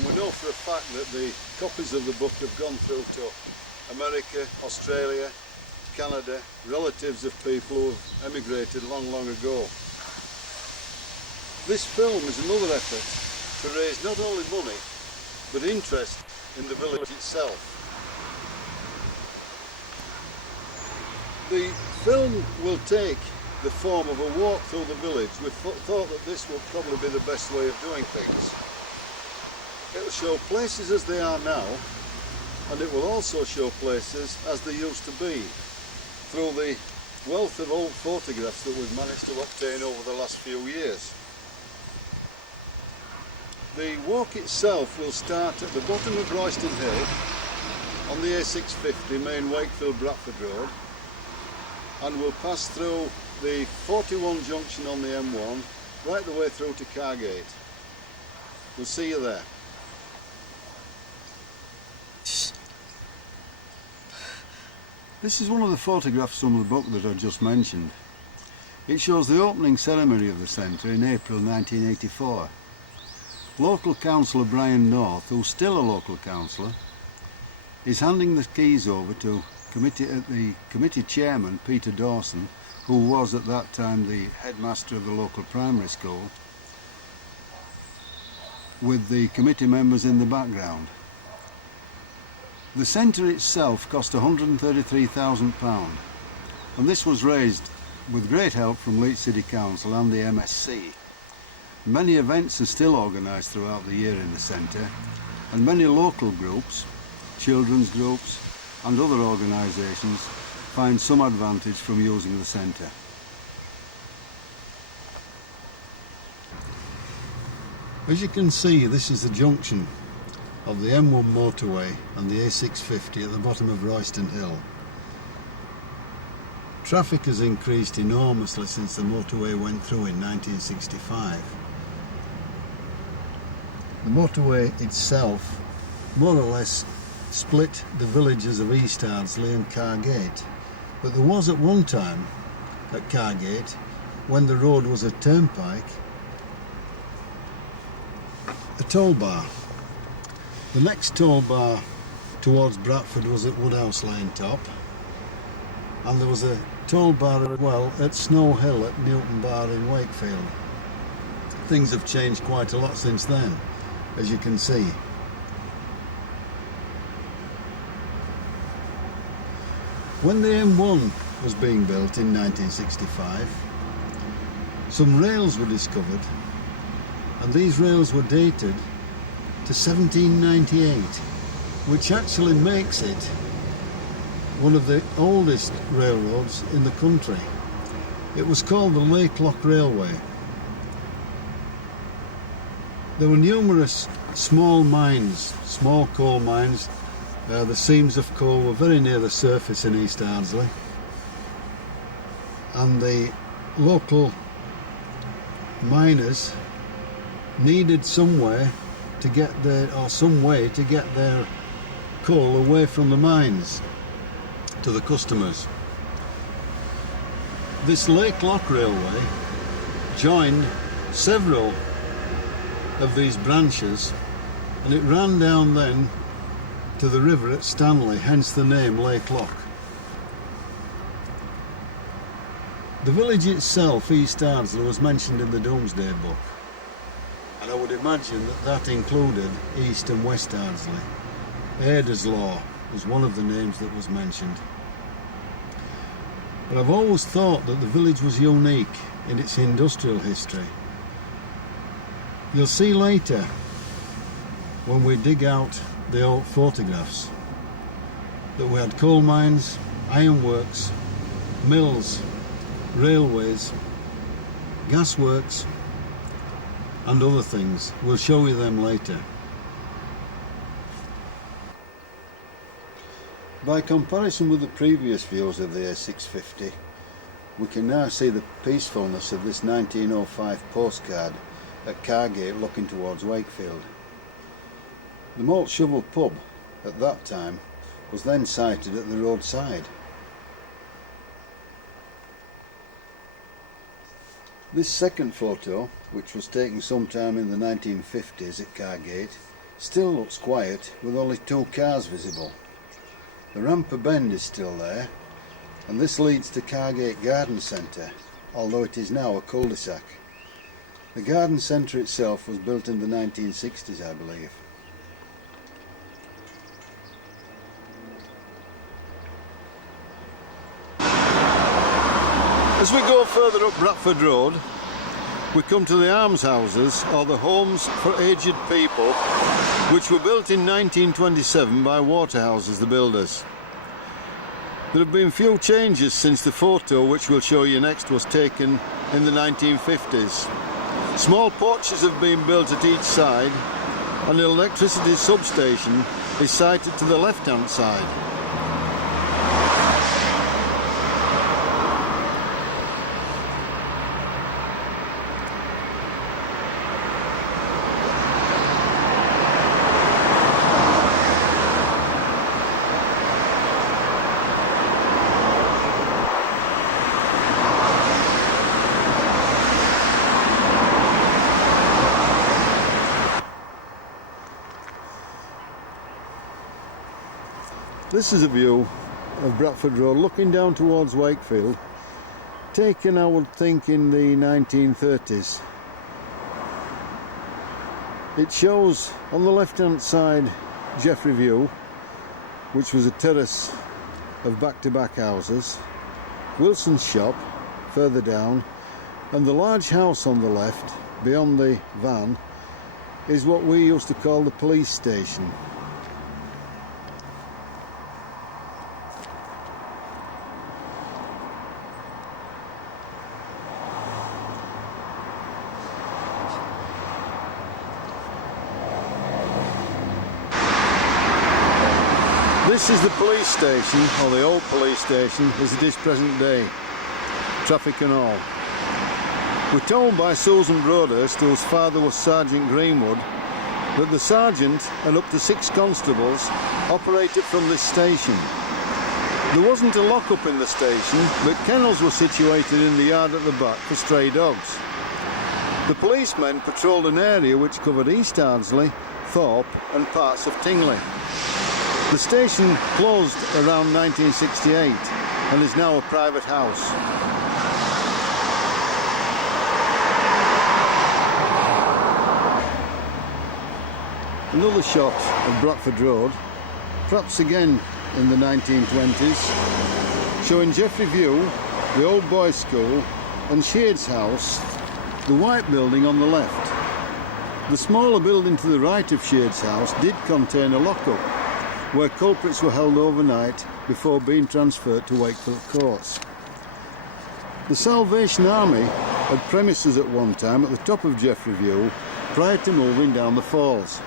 And we know for a fact that the copies of the book have gone through to America, Australia, Canada, relatives of people who have emigrated long, long ago. This film is another effort to raise not only money, but interest in the village itself. The film will take the form of a walk through the village. We thought that this would probably be the best way of doing things. It will show places as they are now, and it will also show places as they used to be, through the wealth of old photographs that we've managed to obtain over the last few years. The walk itself will start at the bottom of Royston Hill on the A650 main Wakefield Bradford Road, and will pass through the 41 junction on the M1 right the way through to Cargate. We'll see you there. This is one of the photographs from the book that I just mentioned. It shows the opening ceremony of the centre in April 1984. Local councillor Brian North, who's still a local councillor, is handing the keys over to the committee chairman, Peter Dawson, who was at that time the headmaster of the local primary school, with the committee members in the background. The centre itself cost £133,000, and this was raised with great help from Leeds City Council and the MSC. Many events are still organised throughout the year in the centre, and many local groups, children's groups and other organisations find some advantage from using the centre. As you can see, this is the junction of the M1 motorway and the A650 at the bottom of Royston Hill. Traffic has increased enormously since the motorway went through in 1965. The motorway itself more or less split the villages of East Ardsley and Cargate, but there was at one time at Cargate, when the road was a turnpike, a toll bar. The next toll bar towards Bradford was at Woodhouse Lane Top, and there was a toll bar as well at Snow Hill at Newton Bar in Wakefield. Things have changed quite a lot since then, as you can see. When the M1 was being built in 1965, some rails were discovered, and these rails were dated to 1798, which actually makes it one of the oldest railroads in the country. It was called the Layclock Railway. There were numerous small mines, small coal mines. The seams of coal were very near the surface in East Ardsley, and the local miners needed somewhere to get some way to get their coal away from the mines to the customers. This Layclock Railway joined several of these branches, and it ran down then to the river at Stanley, hence the name Layclock. The village itself, East Ardsley, was mentioned in the Domesday Book, and I would imagine that that included East and West Ardsley. Aderslaw was one of the names that was mentioned. But I've always thought that the village was unique in its industrial history. You'll see later, when we dig out the old photographs, that we had coal mines, ironworks, mills, railways, gasworks and other things. We'll show you them later. By comparison with the previous views of the A650, we can now see the peacefulness of this 1905 postcard at Cargate looking towards Wakefield. The Malt Shovel pub at that time was then sited at the roadside. This second photo, which was taken sometime in the 1950s at Cargate, Still looks quiet with only 2 cars visible. The Ramper Bend is still there, and this leads to Cargate Garden Centre, although it is now a cul-de-sac. The garden centre itself was built in the 1960s, I believe. As we go further up Bradford Road, we come to the almshouses, or the homes for aged people, which were built in 1927 by Waterhouses, the builders. There have been few changes since the photo, which we'll show you next, was taken in the 1950s. Small porches have been built at each side, and an electricity substation is sited to the left-hand side. This is a view of Bradford Road looking down towards Wakefield, taken I would think in the 1930s. It shows on the left hand side Jeffrey View, which was a terrace of back-to-back houses, Wilson's shop further down, and the large house on the left beyond the van is what we used to call the police station. This is the police station, or the old police station, as it is present day, traffic and all. We're told by Susan Broadhurst, whose father was Sergeant Greenwood, that the sergeant and up to 6 constables operated from this station. There wasn't a lock-up in the station, but kennels were situated in the yard at the back for stray dogs. The policemen patrolled an area which covered East Ardsley, Thorpe and parts of Tingley. The station closed around 1968 and is now a private house. Another shot of Bradford Road, perhaps again in the 1920s, showing Jeffrey View, the old boys' school, and Shades House, the white building on the left. The smaller building to the right of Shades House did contain a lockup, where culprits were held overnight before being transferred to Wakefield Courts. The Salvation Army had premises at one time at the top of Jeffrey View prior to moving down the falls.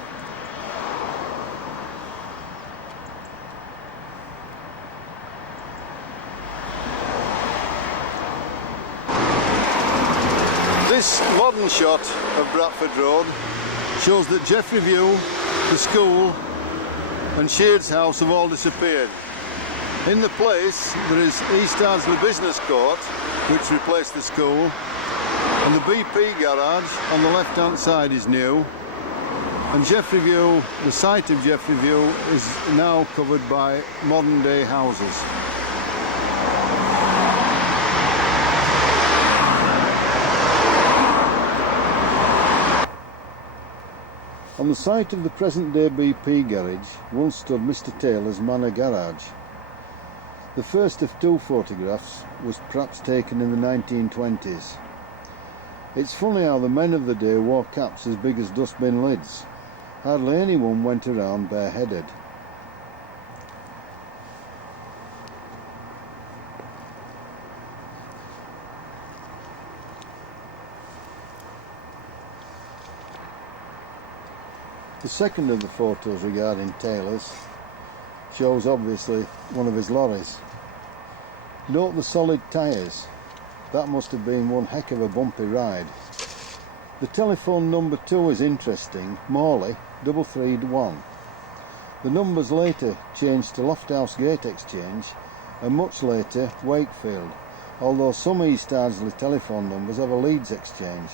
This modern shot of Bradford Road shows that Jeffrey View, the school and Shades House have all disappeared. In the place there is East Ardsley Business Court, which replaced the school, and the BP garage on the left hand side is new, and Jeffrey View, the site of Jeffrey View, is now covered by modern day houses. On the site of the present-day BP garage once stood Mr Taylor's Manor Garage. The first of 2 photographs was perhaps taken in the 1920s. It's funny how the men of the day wore caps as big as dustbin lids. Hardly anyone went around bareheaded. The second of the photos regarding Taylor's shows obviously one of his lorries. Note the solid tyres. That must have been one heck of a bumpy ride. The telephone number 2 is interesting, Morley 331. The numbers later changed to Lofthouse Gate Exchange and much later Wakefield, although some East Ardsley telephone numbers have a Leeds Exchange.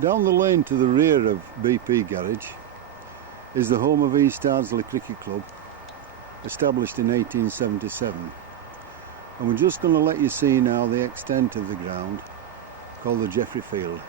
Down the lane to the rear of BP Garage is the home of East Ardsley Cricket Club, established in 1877. And we're just going to let you see now the extent of the ground, called the Jeffrey Field.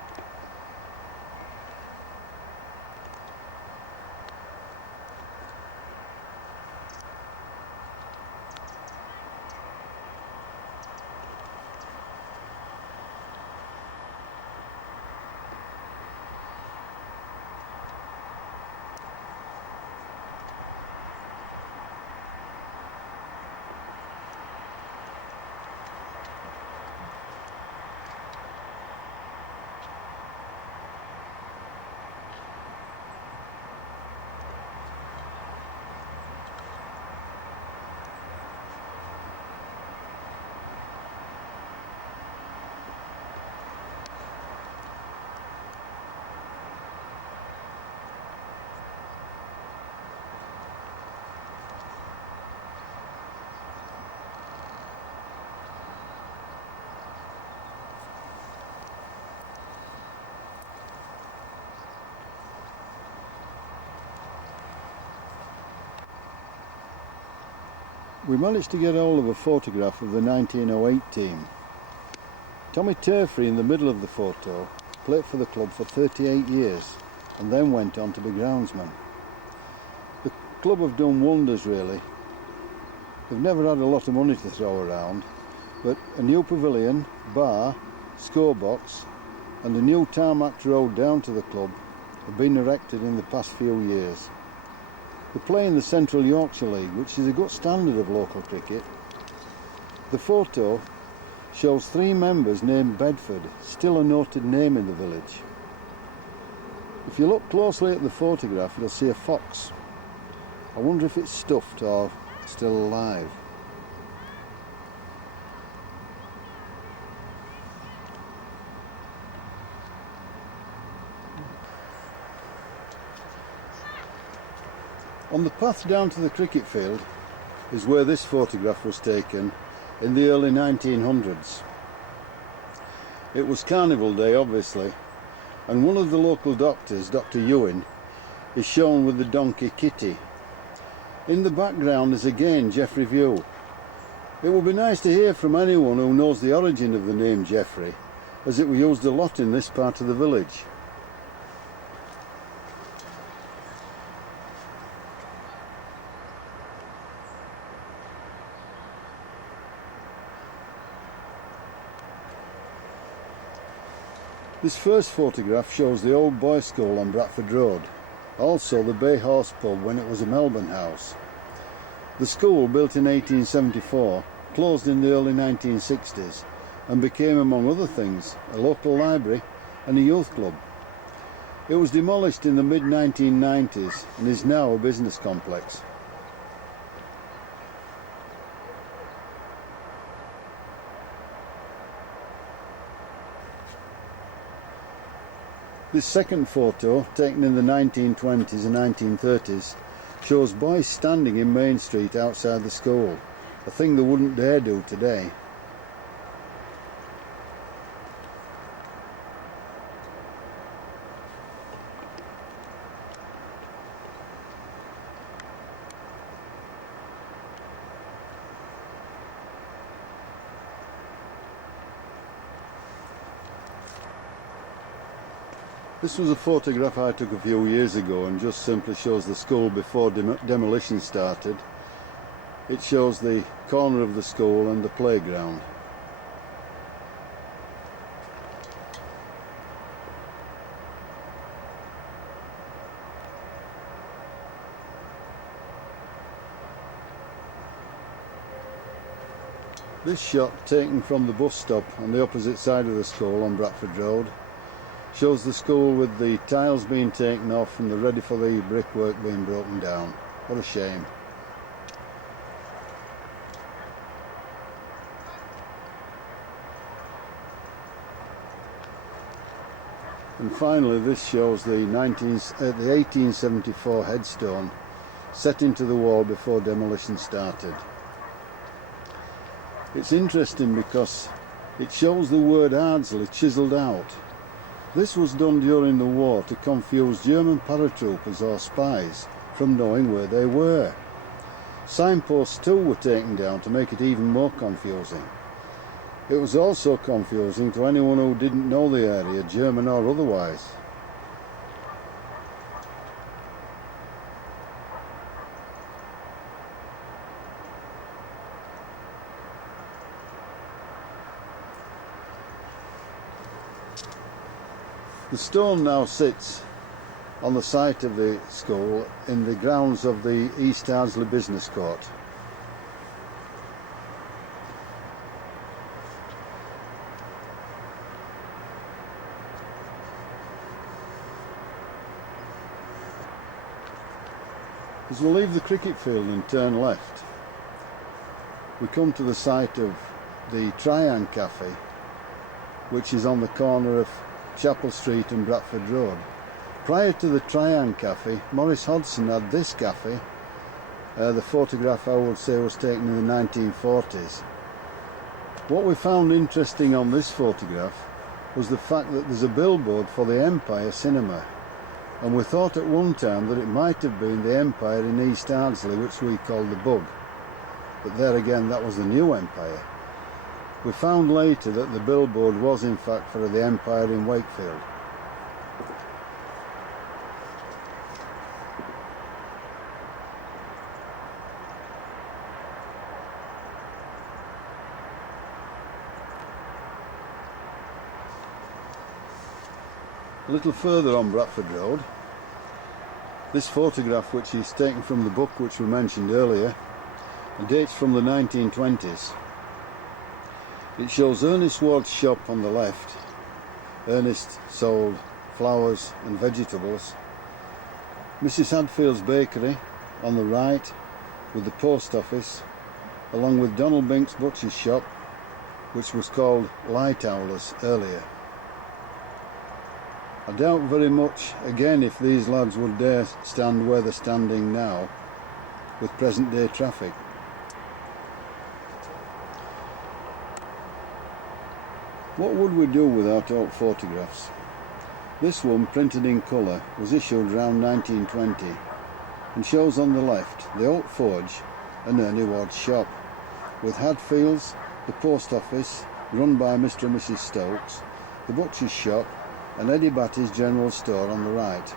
We managed to get hold of a photograph of the 1908 team. Tommy Turfrey, in the middle of the photo, played for the club for 38 years and then went on to be groundsman. The club have done wonders really. They've never had a lot of money to throw around, but a new pavilion, bar, score box and a new tarmac road down to the club have been erected in the past few years. They play in the Central Yorkshire League, which is a good standard of local cricket. The photo shows 3 members named Bedford, still a noted name in the village. If you look closely at the photograph, you'll see a fox. I wonder if it's stuffed or still alive. On the path down to the cricket field is where this photograph was taken in the early 1900s. It was Carnival Day, obviously, and one of the local doctors, Dr. Ewan, is shown with the donkey Kitty. In the background is again Jeffrey View. It would be nice to hear from anyone who knows the origin of the name Jeffrey, as it was used a lot in this part of the village. This first photograph shows the old boys' school on Bradford Road, also the Bay Horse pub when it was a Melbourne house. The school, built in 1874, closed in the early 1960s and became, among other things, a local library and a youth club. It was demolished in the mid-1990s and is now a business complex. This second photo, taken in the 1920s and 1930s, shows boys standing in Main Street outside the school, a thing they wouldn't dare do today. This was a photograph I took a few years ago and just simply shows the school before demolition started. It shows the corner of the school and the playground. This shot, taken from the bus stop on the opposite side of the school on Bradford Road, shows the school with the tiles being taken off and the ready for the brickwork being broken down. What a shame. And finally this shows the 1874 headstone set into the wall before demolition started. It's interesting because it shows the word Ardsley chiselled out. This was done during the war to confuse German paratroopers or spies from knowing where they were. Signposts too were taken down to make it even more confusing. It was also confusing to anyone who didn't know the area, German or otherwise. The stone now sits on the site of the school in the grounds of the East Ardsley Business Court. As we leave the cricket field and turn left, we come to the site of the Trian Cafe, which is on the corner of Chapel Street and Bradford Road. Prior to the Trian Cafe, Maurice Hodgson had this cafe. The photograph, I would say, was taken in the 1940s. What we found interesting on this photograph was the fact that there's a billboard for the Empire Cinema, and we thought at one time that it might have been the Empire in East Ardsley, which we called the Bug, but there again that was the new Empire. We found later that the billboard was in fact for the Empire in Wakefield. A little further on Bradford Road, this photograph, which is taken from the book which we mentioned earlier, dates from the 1920s. It shows Ernest Ward's shop on the left. Ernest sold flowers and vegetables. Mrs. Hadfield's bakery on the right, with the post office, along with Donald Bink's butcher's shop, which was called Light Owlers earlier. I doubt very much, again, if these lads would dare stand where they're standing now with present day traffic. What would we do without old photographs? This one, printed in colour, was issued around 1920 and shows on the left the Oak Forge and Ernie Ward's shop, with Hadfield's, the post office run by Mr. and Mrs. Stokes, the butcher's shop and Eddie Batty's general store on the right.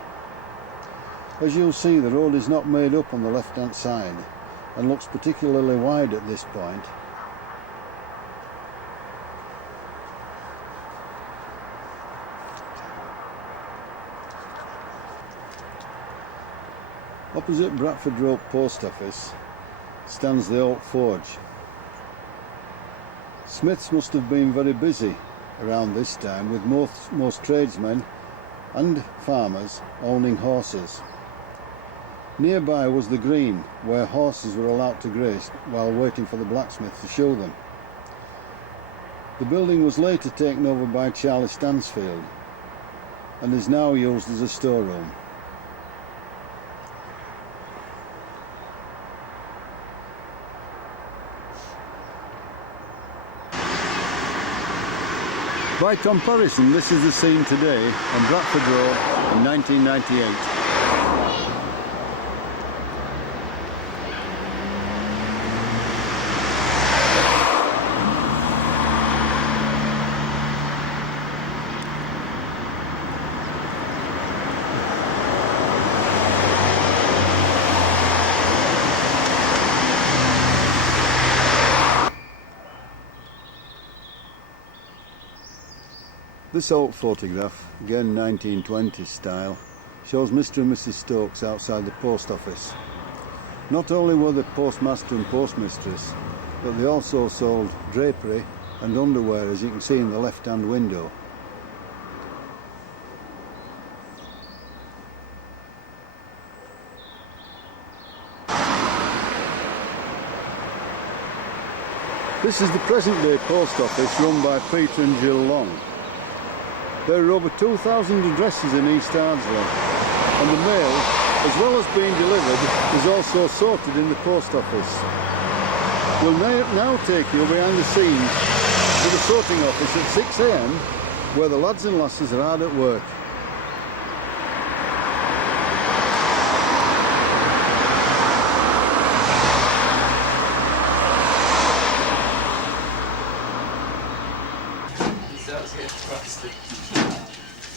As you'll see, the road is not made up on the left hand side and looks particularly wide at this point. Opposite Bradford Road Post Office stands the Oak Forge. Smiths must have been very busy around this time, with most tradesmen and farmers owning horses. Nearby was the green, where horses were allowed to graze while waiting for the blacksmith to show them. The building was later taken over by Charlie Stansfield and is now used as a storeroom. By comparison, this is the scene today on Bradford Road in 1998. This old photograph, again 1920s style, shows Mr. and Mrs. Stokes outside the post office. Not only were they postmaster and postmistress, but they also sold drapery and underwear, as you can see in the left-hand window. This is the present-day post office run by Peter and Jill Long. There are over 2,000 addresses in East Ardsley, and the mail, as well as being delivered, is also sorted in the post office. We'll now take you behind the scenes to the sorting office at 6 AM where the lads and lasses are hard at work.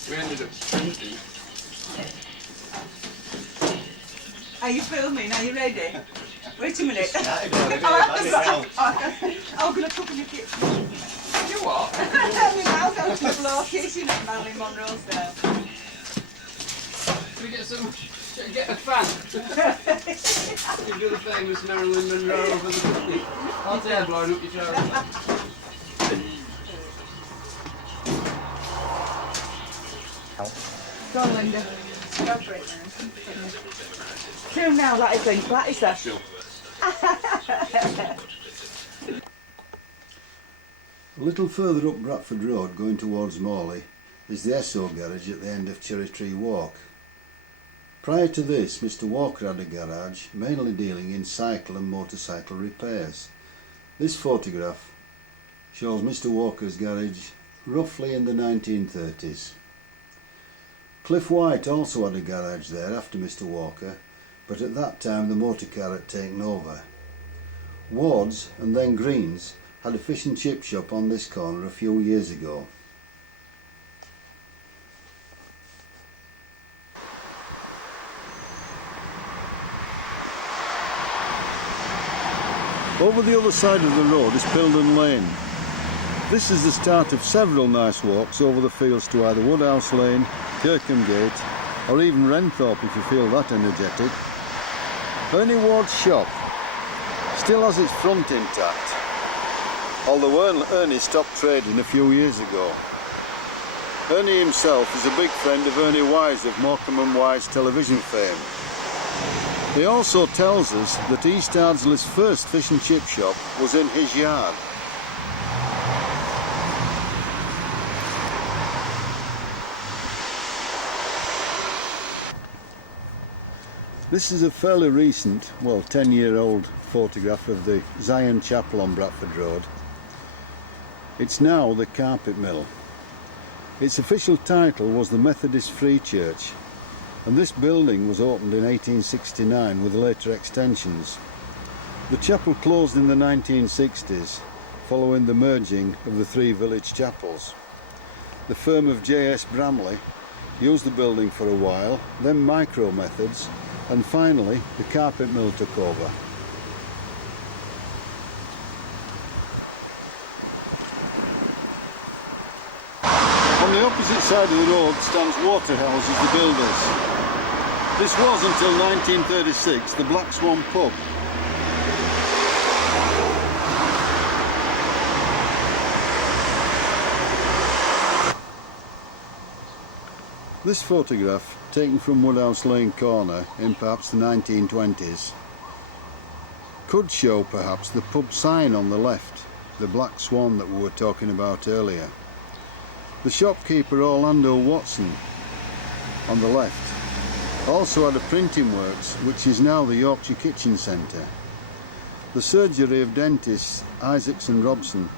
We ended up printing. Are you filming? Are you ready? Wait a minute. I'm going to cook in your kitchen. You what? My mouth out to the blow kitchen at Marilyn Monroe's there. Can we get a fan? You do the famous Marilyn Monroe over the cookie. Hot air blowing up your trousers. Go on, Linda. Go for it now. True now, that is things. That is that. A little further up Bradford Road, going towards Morley, is the Esso garage at the end of Cherry Tree Walk. Prior to this, Mr Walker had a garage, mainly dealing in cycle and motorcycle repairs. This photograph shows Mr Walker's garage roughly in the 1930s. Cliff White also had a garage there after Mr Walker, but at that time the motor car had taken over. Ward's and then Green's had a fish and chip shop on this corner a few years ago. Over the other side of the road is Pildon Lane. This is the start of several nice walks over the fields to either Woodhouse Lane, Kirkham Gate, or even Renthorpe if you feel that energetic. Ernie Ward's shop still has its front intact, although Ernie stopped trading a few years ago. Ernie himself is a big friend of Ernie Wise of Morecambe and Wise television fame. He also tells us that East Ardsley's first fish and chip shop was in his yard. This is a fairly recent, well 10-year-old photograph of the Zion Chapel on Bradford Road. It's now the Carpet Mill. Its official title was the Methodist Free Church, and this building was opened in 1869 with later extensions. The chapel closed in the 1960s following the merging of the three village chapels. The firm of J.S. Bramley used the building for a while, then Micro Methods, and finally the Carpet Mill took over. On the opposite side of the road stands Waterhouses the Builders. This was until 1936 the Black Swan pub. This photograph, taken from Woodhouse Lane corner in perhaps the 1920s, could show perhaps the pub sign on the left, the Black Swan that we were talking about earlier. The shopkeeper Orlando Watson on the left also had a printing works which is now the Yorkshire Kitchen Centre. The surgery of dentists Isaacs and Robson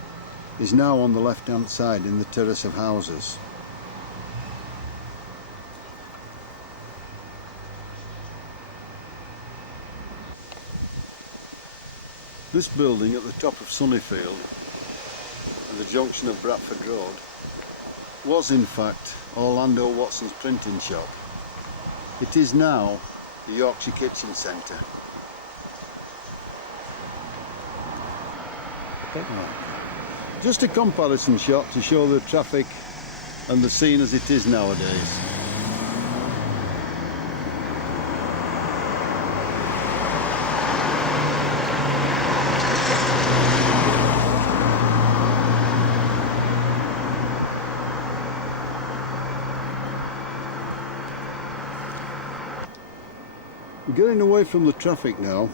is now on the left hand side in the terrace of houses. This building at the top of Sunnyfield, at the junction of Bradford Road, was in fact Orlando Watson's printing shop. It is now the Yorkshire Kitchen Centre. Just a comparison shot to show the traffic and the scene as it is nowadays. We're getting away from the traffic now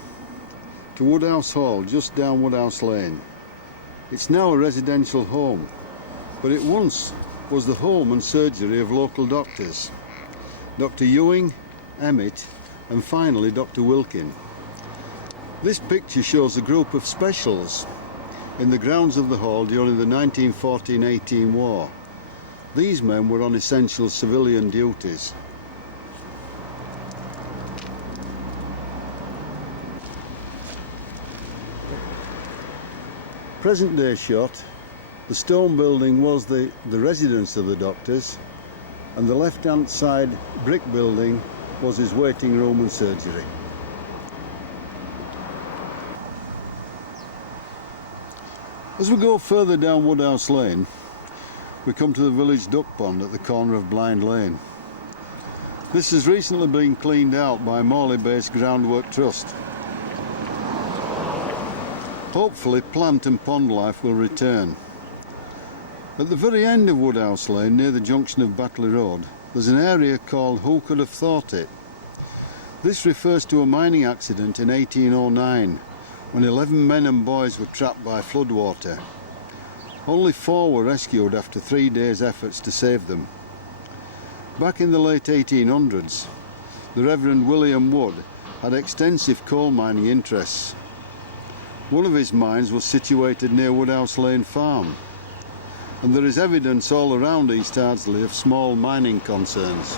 to Woodhouse Hall, just down Woodhouse Lane. It's now a residential home, but it once was the home and surgery of local doctors. Dr. Ewing, Emmett, and finally Dr. Wilkin. This picture shows a group of specials in the grounds of the hall during the 1914-18 war. These men were on essential civilian duties. Present day shot, the stone building was the residence of the doctors, and the left hand side brick building was his waiting room and surgery. As we go further down Woodhouse Lane, we come to the village duck pond at the corner of Blind Lane. This has recently been cleaned out by Morley-based Groundwork Trust. Hopefully plant and pond life will return. At the very end of Woodhouse Lane, near the junction of Batley Road, there's an area called Who Could Have Thought It? This refers to a mining accident in 1809 when 11 men and boys were trapped by floodwater. Only 4 were rescued after 3 days' efforts to save them. Back in the late 1800s, the Reverend William Wood had extensive coal mining interests. One of his mines was situated near Woodhouse Lane Farm, and there is evidence all around East Ardsley of small mining concerns.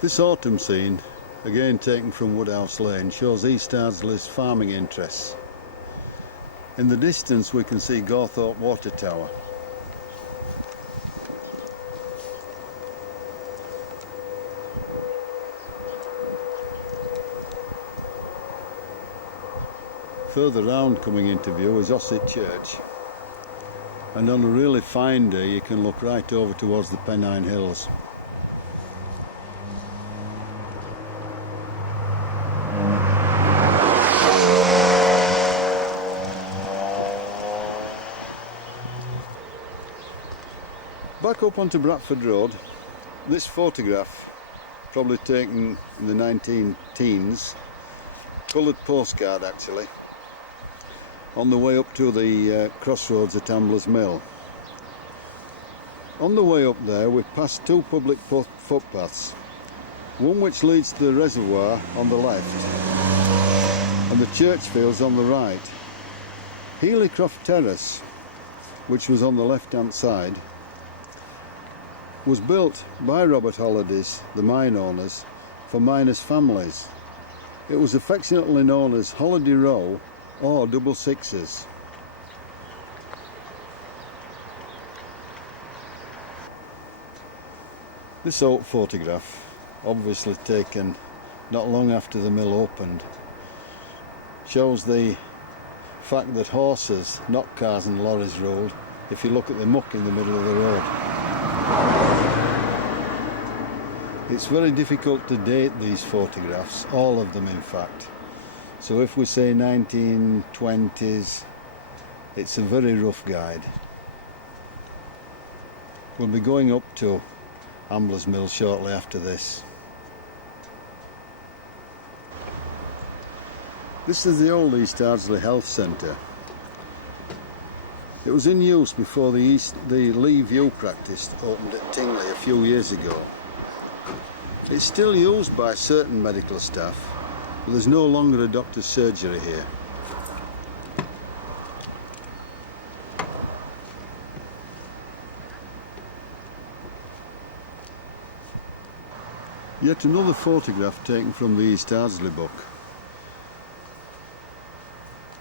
This autumn scene, again taken from Woodhouse Lane, shows East Ardsley's farming interests. In the distance we can see Gawthorpe Water Tower. Further round coming into view is Ossett Church, and on a really fine day you can look right over towards the Pennine Hills. Back up onto Bradford Road, this photograph, probably taken in the 19-teens, coloured postcard actually, on the way up to the crossroads at Amblers Mill. On the way up there we passed 2 public footpaths, one which leads to the reservoir on the left and the church fields on the right. Healycroft Terrace, which was on the left hand side, was built by Robert Hollidays, the mine owners, for miners' families. It was affectionately known as Holiday Row or Double Sixes. This old photograph, obviously taken not long after the mill opened, shows the fact that horses, not cars and lorries, ruled if you look at the muck in the middle of the road. It's very difficult to date these photographs, all of them in fact. So if we say 1920s, it's a very rough guide. We'll be going up to Amblers Mill shortly after this. This is the old East Ardsley Health Centre. It was in use before the Lee View practice opened at Tingley a few years ago. It's still used by certain medical staff, but there's no longer a doctor's surgery here. Yet another photograph taken from the East Ardsley book.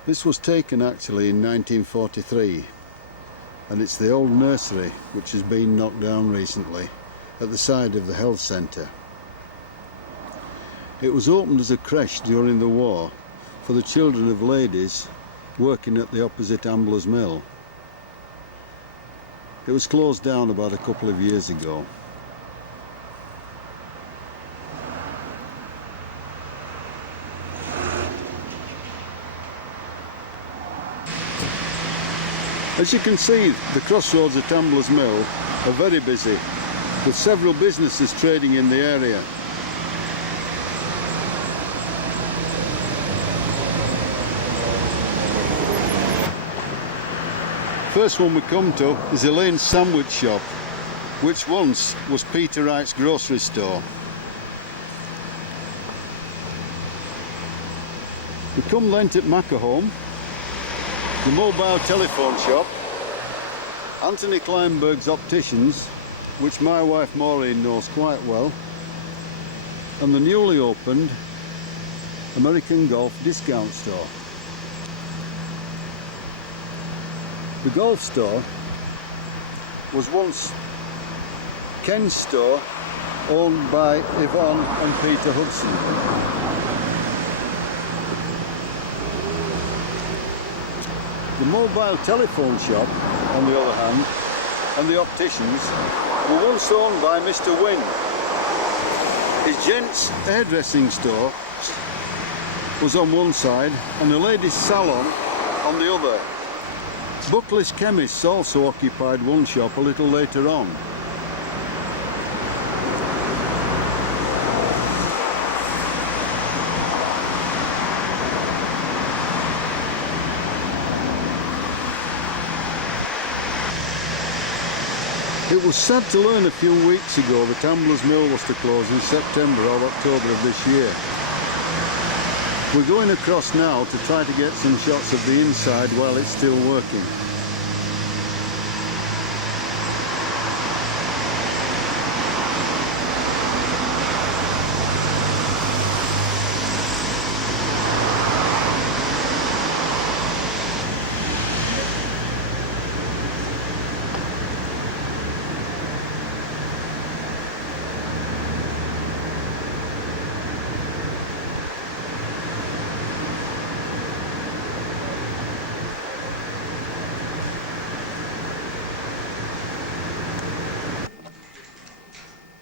This was taken actually in 1943, and it's the old nursery which has been knocked down recently at the side of the health centre. It was opened as a creche during the war for the children of ladies working at the opposite Amblers Mill. It was closed down about a couple of years ago. As you can see, the crossroads at Amblers Mill are very busy, with several businesses trading in the area. First one we come to is Elaine's Sandwich Shop, which once was Peter Wright's grocery store. We come then to Macahome, the mobile telephone shop, Anthony Kleinberg's Opticians, which my wife Maureen knows quite well, and the newly opened American Golf discount store. The golf store was once Ken's store, owned by Yvonne and Peter Hudson. The mobile telephone shop, on the other hand, and the opticians were once owned by Mr. Wynne. His gents' hairdressing store was on one side and the ladies' salon on the other. Buckley's Chemists also occupied one shop a little later on. It was sad to learn a few weeks ago that Ambler's Mill was to close in September or October of this year. We're going across now to try to get some shots of the inside while it's still working.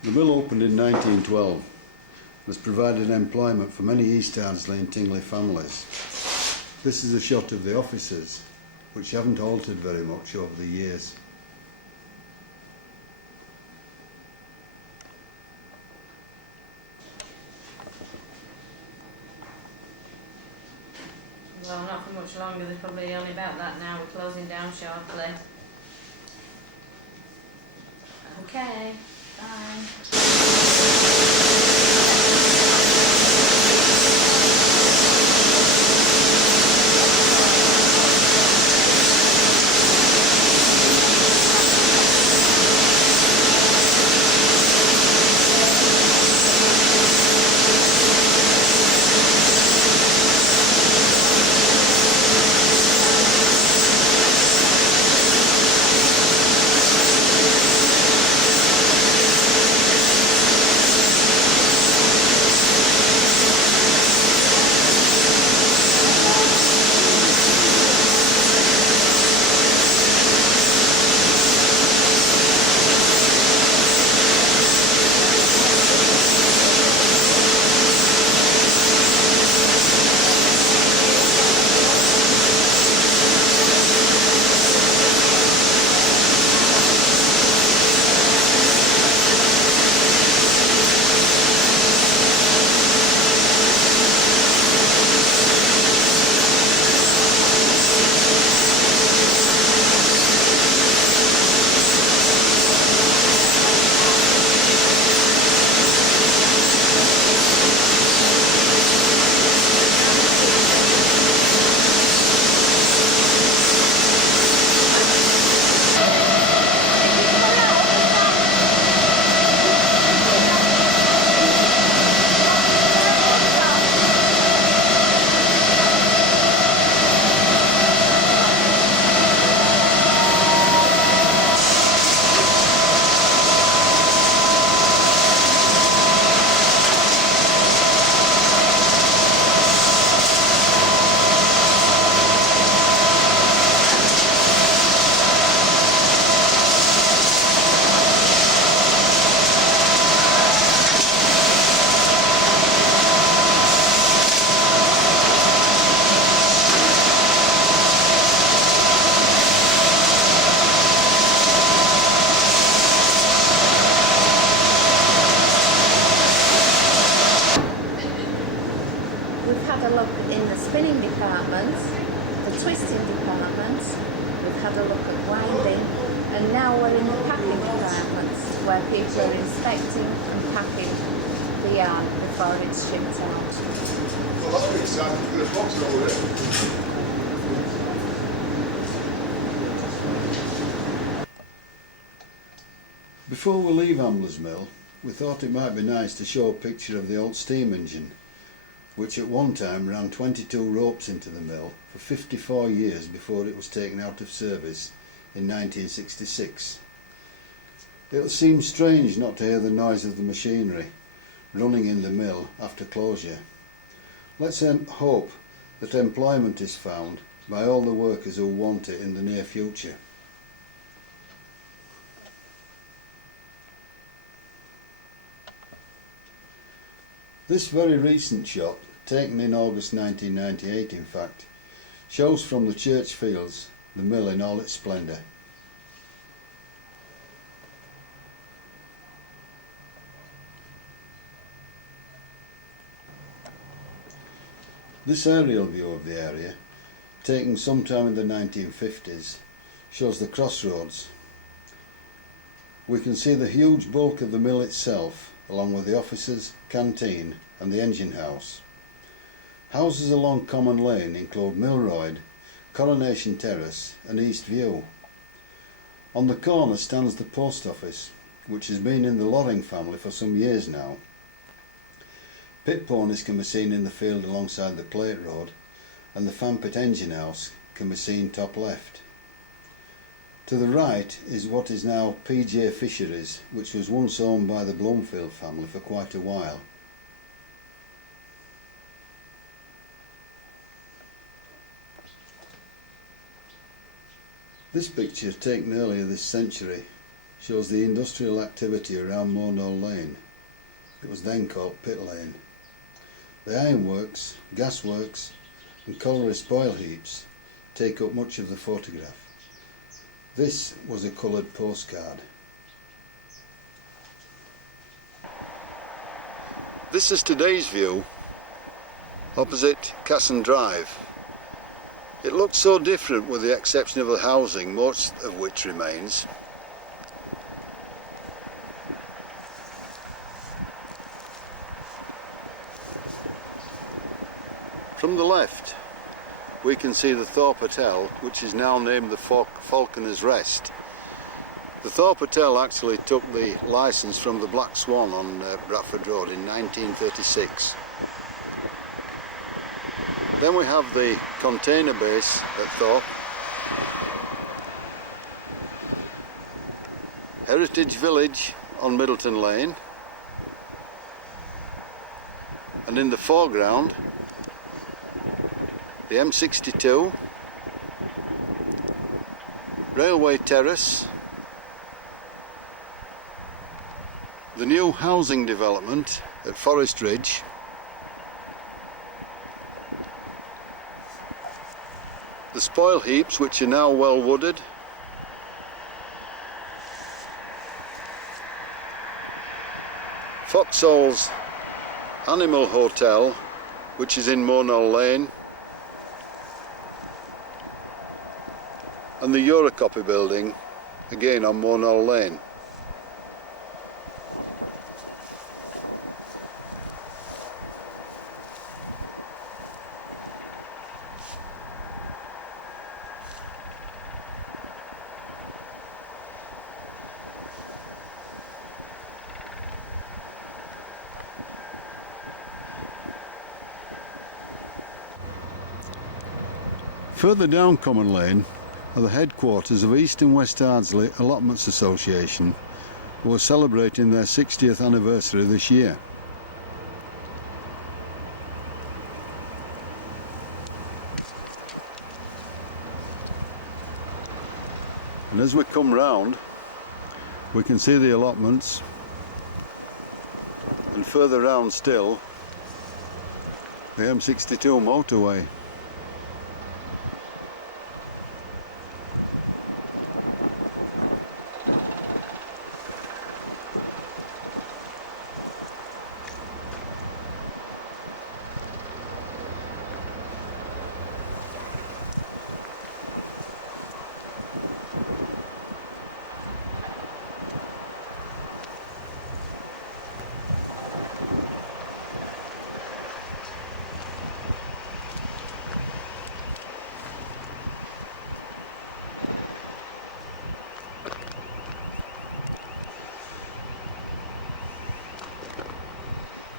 The mill opened in 1912, has provided employment for many East Ardsley and Tingley families. This is a shot of the offices, which haven't altered very much over the years. Well, not for much longer. There's probably only about that now. We're closing down sharply. Okay, bye. We've had a look in the spinning department, the twisting department, we've had a look at winding, and now we're in the packing department where people are inspecting and packing the the yard before it's shipped out. Well, that'll be exciting to get a box over it. Before we leave Ambler's Mill, we thought it might be nice to show a picture of the old steam engine, which at one time ran 22 ropes into the mill for 54 years before it was taken out of service in 1966. It'll seem strange not to hear the noise of the machinery running in the mill after closure. Let's hope that employment is found by all the workers who want it in the near future. This very recent shot, taken in August 1998 in fact, shows from the church fields the mill in all its splendour. This aerial view of the area, taken sometime in the 1950s, shows the crossroads. We can see the huge bulk of the mill itself, along with the offices, canteen and the engine house. Houses along Common Lane include Milroyd, Coronation Terrace and East View. On the corner stands the post office, which has been in the Loring family for some years now. Pit ponies can be seen in the field alongside the Plate Road, and the Fanpit engine house can be seen top left. To the right is what is now PJ Fisheries, which was once owned by the Bloomfield family for quite a while. This picture, taken earlier this century, shows the industrial activity around Mornall Lane. It was then called Pit Lane. The ironworks, gasworks and colliery spoil heaps take up much of the photograph. This was a coloured postcard. This is today's view, opposite Casson Drive. It looks so different with the exception of the housing, most of which remains. From the left, we can see the Thorpe Hotel, which is now named the Falconer's Rest. The Thorpe Hotel actually took the licence from the Black Swan on Bradford Road in 1936. Then we have the container base at Thorpe, Heritage Village on Middleton Lane, and in the foreground the M62, Railway Terrace, the new housing development at Forest Ridge, the spoil heaps which are now well wooded, Foxall's Animal Hotel, which is in Mornall Lane, and the Eurocopy building, again on Mornall Lane. Further down Common Lane are the headquarters of East and West Ardsley Allotments Association, who are celebrating their 60th anniversary this year. And as we come round, we can see the allotments, and further round still, the M62 motorway.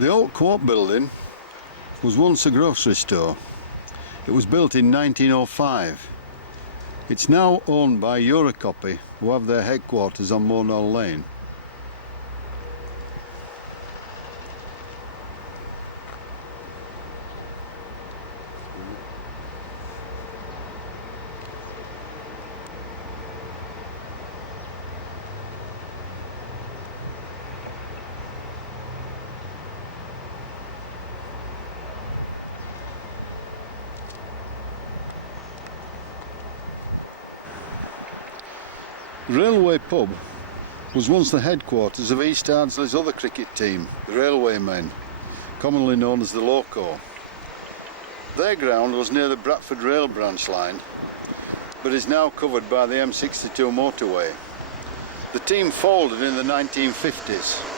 The old Co-op building was once a grocery store. It was built in 1905. It's now owned by Eurocopy, who have their headquarters on Monall Lane. Railway Pub was once the headquarters of East Ardsley's other cricket team, the Railwaymen, commonly known as the Loco. Their ground was near the Bradford Rail branch line, but is now covered by the M62 motorway. The team folded in the 1950s.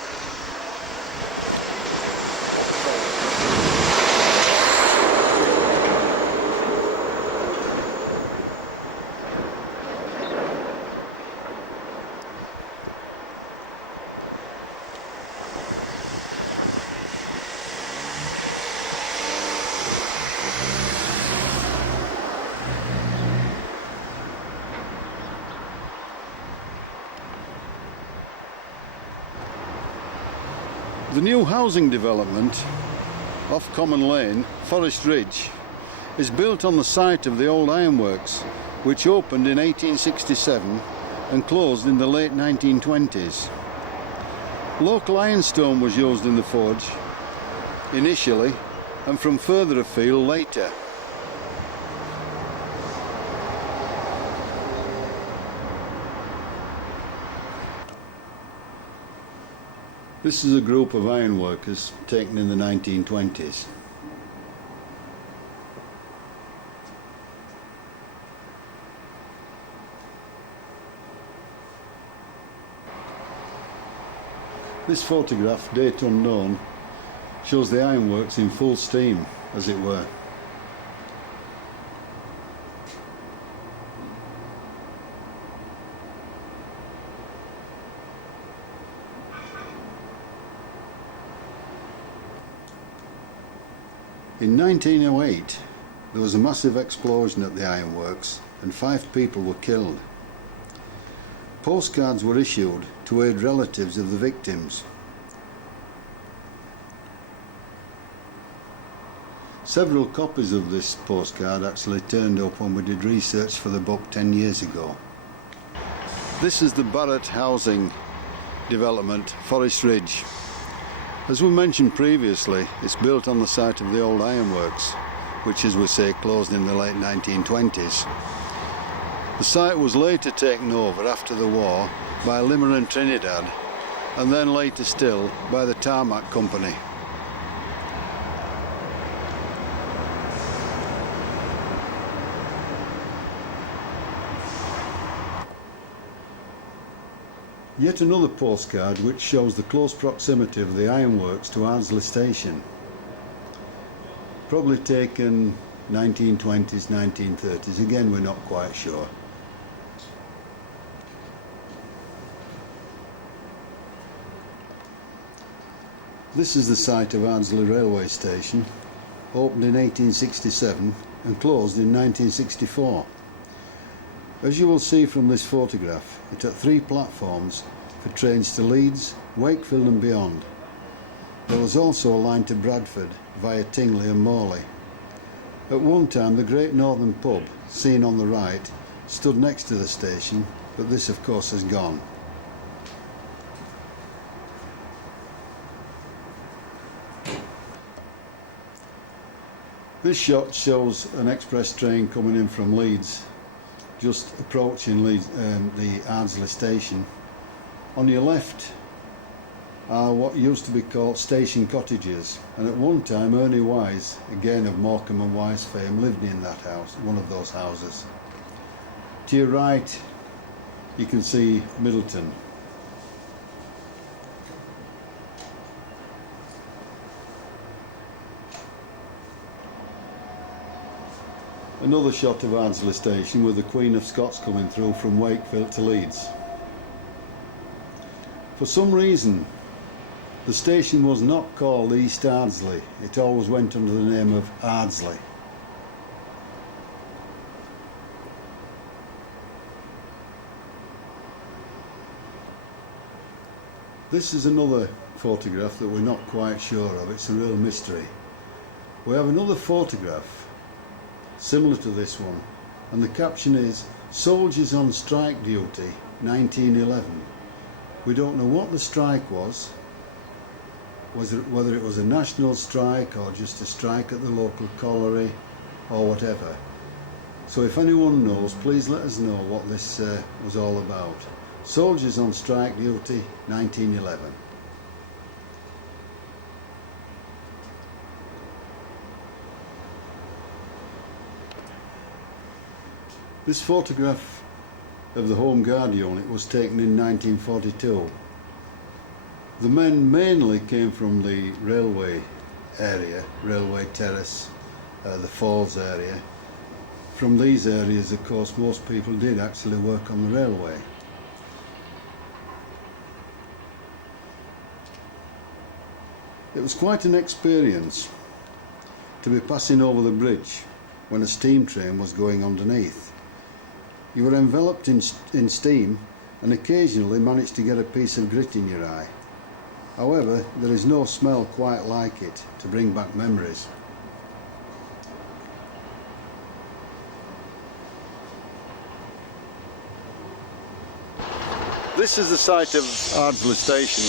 The new housing development off Common Lane, Forest Ridge, is built on the site of the old ironworks, which opened in 1867 and closed in the late 1920s. Local ironstone was used in the forge initially, and from further afield later. This is a group of ironworkers taken in the 1920s. This photograph, date unknown, shows the ironworks in full steam, as it were. In 1908, there was a massive explosion at the ironworks and 5 people were killed. Postcards were issued to aid relatives of the victims. Several copies of this postcard actually turned up when we did research for the book 10 years ago. This is the Barratt housing development, Forest Ridge. As we mentioned previously, it's built on the site of the old ironworks, which, as we say, closed in the late 1920s. The site was later taken over after the war by Limmer and Trinidad, and then later still by the Tarmac Company. Yet another postcard which shows the close proximity of the ironworks to Ardsley Station. Probably taken 1920s, 1930s, again we're not quite sure. This is the site of Ardsley Railway Station, opened in 1867 and closed in 1964. As you will see from this photograph, it had 3 platforms for trains to Leeds, Wakefield and beyond. There was also a line to Bradford via Tingley and Morley. At one time the Great Northern Pub, seen on the right, stood next to the station, but this of course has gone. This shot shows an express train coming in from Leeds, just approaching Leeds, the Ardsley station. On your left are what used to be called station cottages, and at one time Ernie Wise, again of Morecambe and Wise fame, lived in that house, one of those houses. To your right you can see Middleton. Another shot of Ardsley Station with the Queen of Scots coming through from Wakefield to Leeds. For some reason, The station was not called East Ardsley, it always went under the name of Ardsley. This is another photograph that we're not quite sure of, it's a real mystery. We have another photograph similar to this one, and the caption is "Soldiers on Strike Duty 1911. We don't know what the strike was, whether it was a national strike or just a strike at the local colliery or whatever. So if anyone knows, please let us know what this was all about. Soldiers on Strike Duty 1911. This photograph of the Home Guard unit was taken in 1942. The men mainly came from the railway area, Railway Terrace, the Falls area. From these areas, of course, most people did actually work on the railway. It was quite an experience to be passing over the bridge when a steam train was going underneath. You were enveloped in steam and occasionally managed to get a piece of grit in your eye. However, there is no smell quite like it to bring back memories. This is the site of Ardsley Station,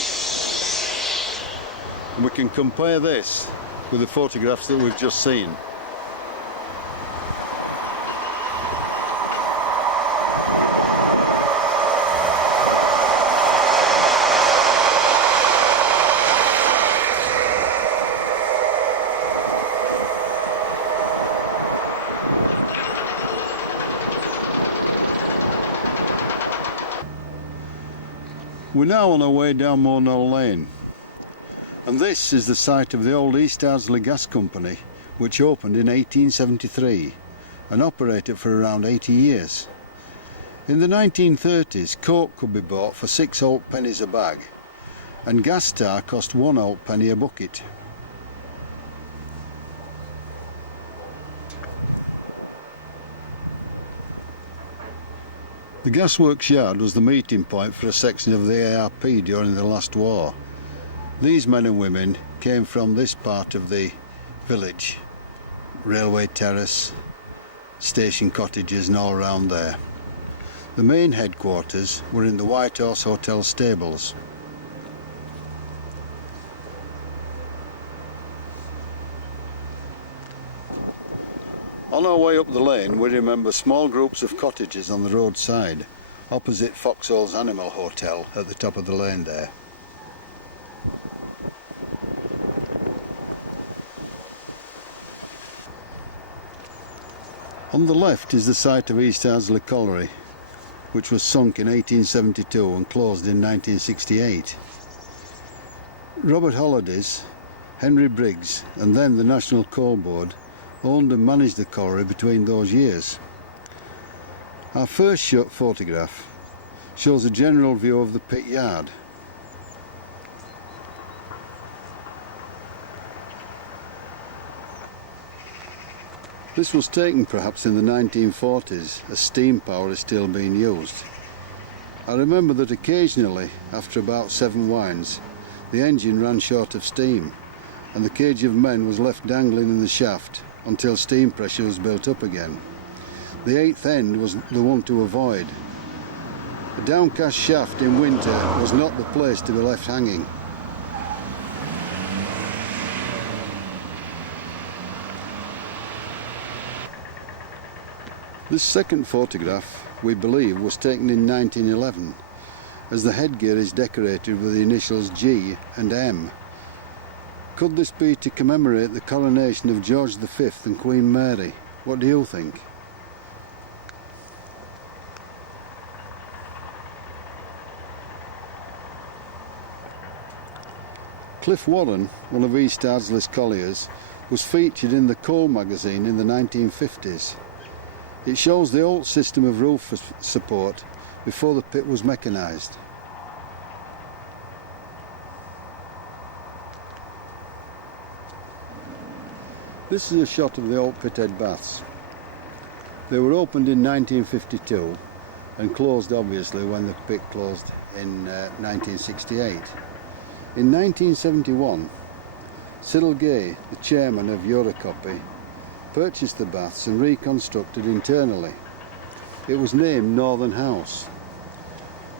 and we can compare this with the photographs that we've just seen. We're now on our way down Mournell Lane, and this is the site of the old East Ardsley Gas Company, which opened in 1873 and operated for around 80 years. In the 1930s, coke could be bought for 6 old pennies a bag, and gas tar cost 1 old penny a bucket. The gasworks yard was the meeting point for a section of the ARP during the last war. These men and women came from this part of the village, Railway Terrace, station cottages and all around there. The main headquarters were in the White Horse Hotel stables. On our way up the lane, we remember small groups of cottages on the roadside, opposite Foxhole's Animal Hotel at the top of the lane there. On the left is the site of East Ardsley Colliery, which was sunk in 1872 and closed in 1968. Robert Hollidays, Henry Briggs and then the National Coal Board owned and managed the colliery between those years. Our first shot photograph shows a general view of the pit yard. This was taken perhaps in the 1940s as steam power is still being used. I remember that occasionally, after about 7 winds, the engine ran short of steam and the cage of men was left dangling in the shaft until steam pressure was built up again. The 8th end was the one to avoid. A downcast shaft in winter was not the place to be left hanging. This second photograph, we believe, was taken in 1911, as the headgear is decorated with the initials G and M. Could this be to commemorate the coronation of George V and Queen Mary? What do you think? Cliff Warren, one of East Ardsley's colliers, was featured in the Coal magazine in the 1950s. It shows the old system of roof support before the pit was mechanised. This is a shot of the old Pithead Baths. They were opened in 1952 and closed obviously when the pit closed in 1968. In 1971, Cyril Gay, the chairman of Eurocopy, purchased the baths and reconstructed internally. It was named Northern House.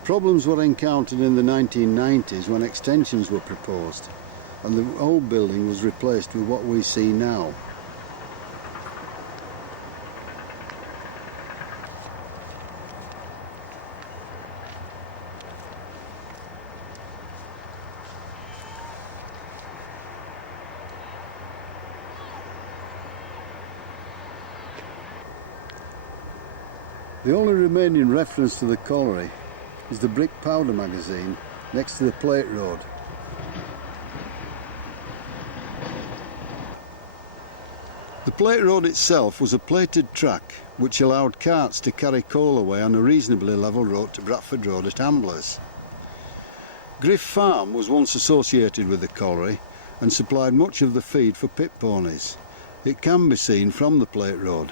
Problems were encountered in the 1990s when extensions were proposed and the old building was replaced with what we see now. The only remaining reference to the colliery is the brick powder magazine next to the plate road. The plate road itself was a plated track which allowed carts to carry coal away on a reasonably level road to Bradford Road at Amblers. Griff Farm was once associated with the colliery and supplied much of the feed for pit ponies. It can be seen from the plate road.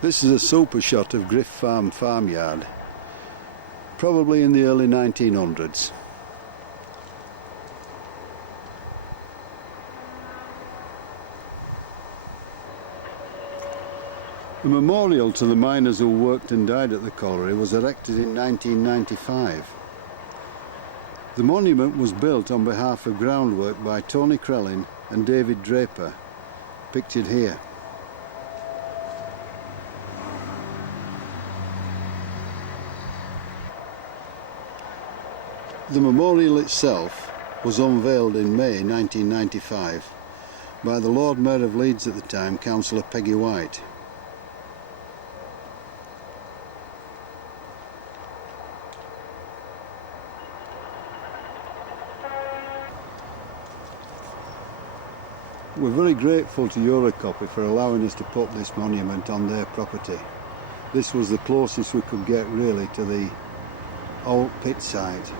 This is a super shot of Griff Farm farmyard, probably in the early 1900s. A memorial to the miners who worked and died at the colliery was erected in 1995. The monument was built on behalf of groundwork by Tony Crellin and David Draper, pictured here. The memorial itself was unveiled in May 1995 by the Lord Mayor of Leeds at the time, Councillor Peggy White. We're very grateful to Eurocopy for allowing us to put this monument on their property. This was the closest we could get really to the old pit site.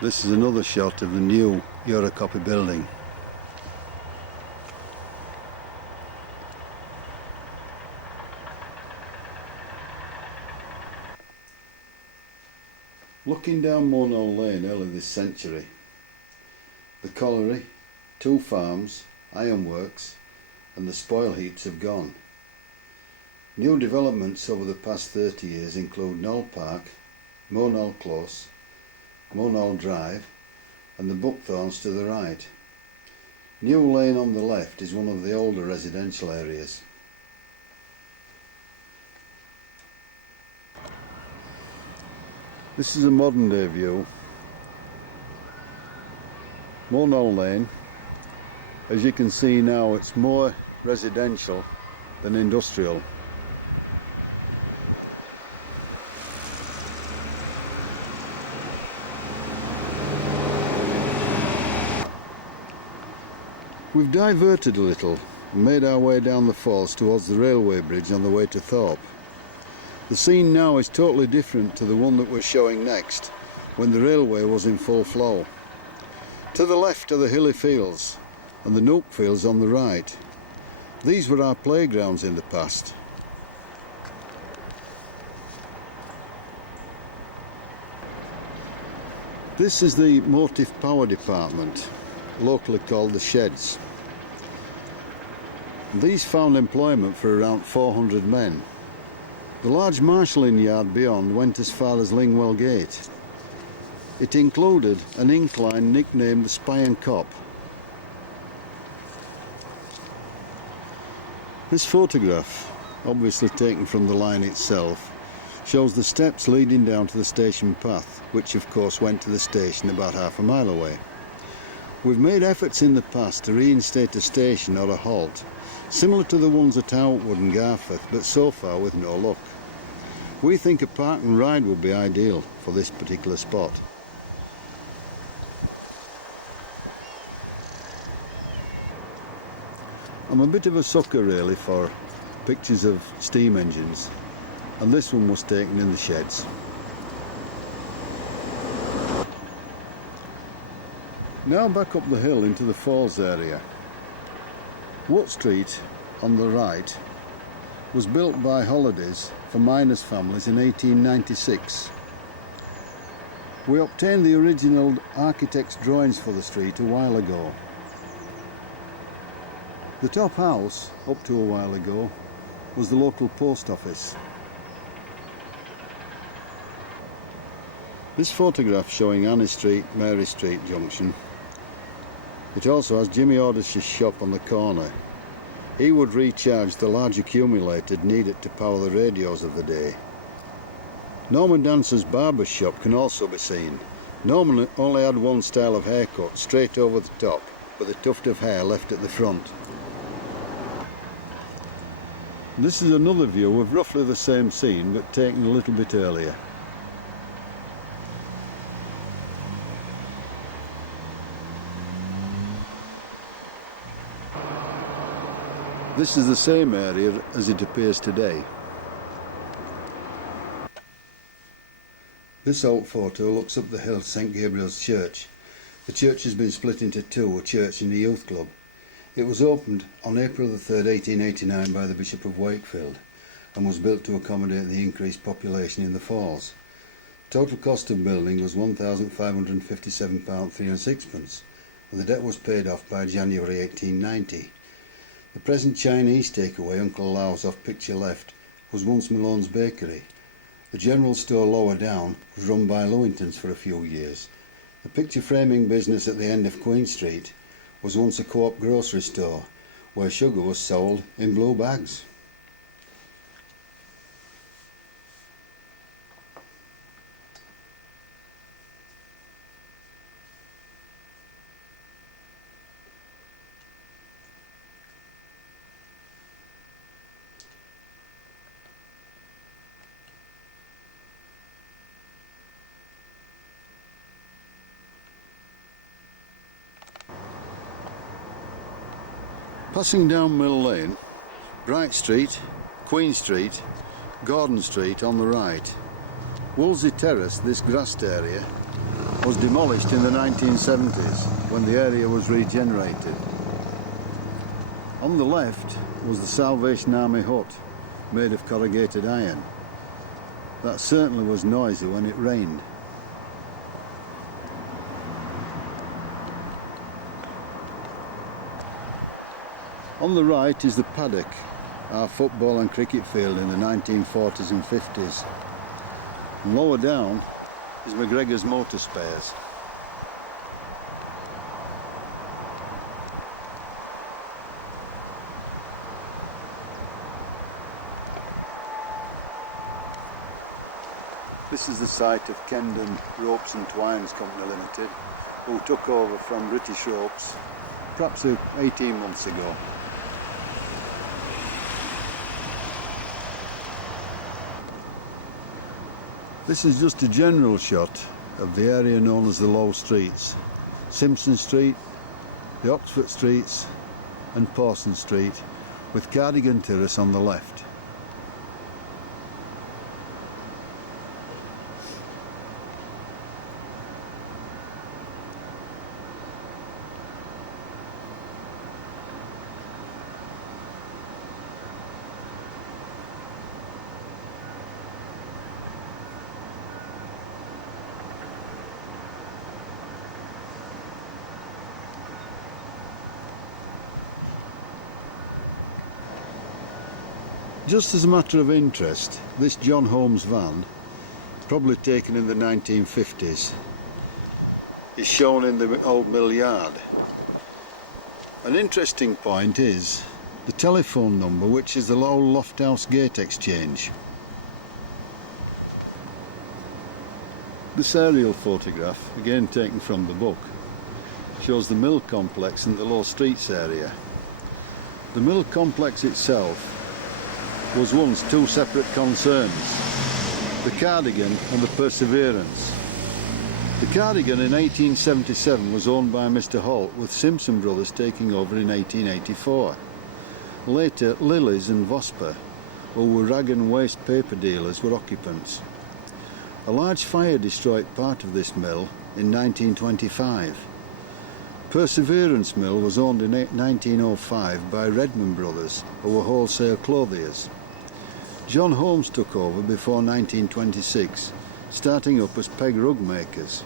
This is another shot of the new Eurocopy building. Looking down Monall Lane early this century, the colliery, 2 farms, ironworks and the spoil heaps have gone. New developments over the past 30 years include Knoll Park, Monall Close, Monall Drive and the Buckthorns to the right. New Lane on the left is one of the older residential areas. This is a modern day view. Monall Lane, as you can see now, it's more residential than industrial. We've diverted a little and made our way down the falls towards the railway bridge on the way to Thorpe. The scene now is totally different to the one that we're showing next, when the railway was in full flow. To the left are the hilly fields and the Nook fields on the right. These were our playgrounds in the past. This is the motive power department, locally called the Sheds. These found employment for around 400 men. The large marshalling yard beyond went as far as Lingwell Gate. It included an incline nicknamed the Spy and Cop. This photograph, obviously taken from the line itself, shows the steps leading down to the station path, which of course went to the station about half a mile away. We've made efforts in the past to reinstate a station or a halt, similar to the ones at Outwood and Garforth, but so far with no luck. We think a park and ride would be ideal for this particular spot. I'm a bit of a sucker really for pictures of steam engines, and this one was taken in the sheds. Now back up the hill into the falls area. Watt Street on the right was built by Holidays for miners' families in 1896. We obtained the original architect's drawings for the street a while ago. The top house, up to a while ago, was the local post office. This photograph showing Annie Street, Mary Street junction. It also has Jimmy Ordish's shop on the corner. He would recharge the large accumulator needed to power the radios of the day. Norman Dancer's barber's shop can also be seen. Norman only had one style of haircut, straight over the top, with a tuft of hair left at the front. This is another view of roughly the same scene, but taken a little bit earlier. This is the same area as it appears today. This old photo looks up the hill to St Gabriel's Church. The church has been split into two, a church and a youth club. It was opened on April the 3rd, 1889 by the Bishop of Wakefield and was built to accommodate the increased population in the Falls. Total cost of building was £1,557 3 and sixpence, and the debt was paid off by January 1890. The present Chinese takeaway, Uncle Lau's off picture left, was once Malone's Bakery. The general store lower down was run by Lewingtons for a few years. The picture framing business at the end of Queen Street was once a Co-op grocery store where sugar was sold in blue bags. Passing down Mill Lane, Bright Street, Queen Street, Gordon Street on the right. Wolsey Terrace, this grassed area, was demolished in the 1970s when the area was regenerated. On the left was the Salvation Army hut, made of corrugated iron. That certainly was noisy when it rained. On the right is the paddock, our football and cricket field in the 1940s and 50s. And lower down is McGregor's Motor Spares. This is the site of Kendon Ropes and Twines Company Limited, who took over from British Ropes perhaps 18 months ago. This is just a general shot of the area known as the Low Streets. Simpson Street, the Oxford Streets and Pawson Street, with Cardigan Terrace on the left. Just as a matter of interest, this John Holmes van, probably taken in the 1950s, is shown in the old mill yard. An interesting point is the telephone number, which is the old Lofthouse Gate Exchange. This aerial photograph, again taken from the book, shows the mill complex in the Low Streets area. The mill complex itself was once two separate concerns, the Cardigan and the Perseverance. The Cardigan in 1877 was owned by Mr. Holt, with Simpson Brothers taking over in 1884. Later, Lillies and Vosper, who were rag and waste paper dealers, were occupants. A large fire destroyed part of this mill in 1925. Perseverance Mill was owned in 1905 by Redmond Brothers, who were wholesale clothiers. John Holmes took over before 1926, starting up as peg rug makers.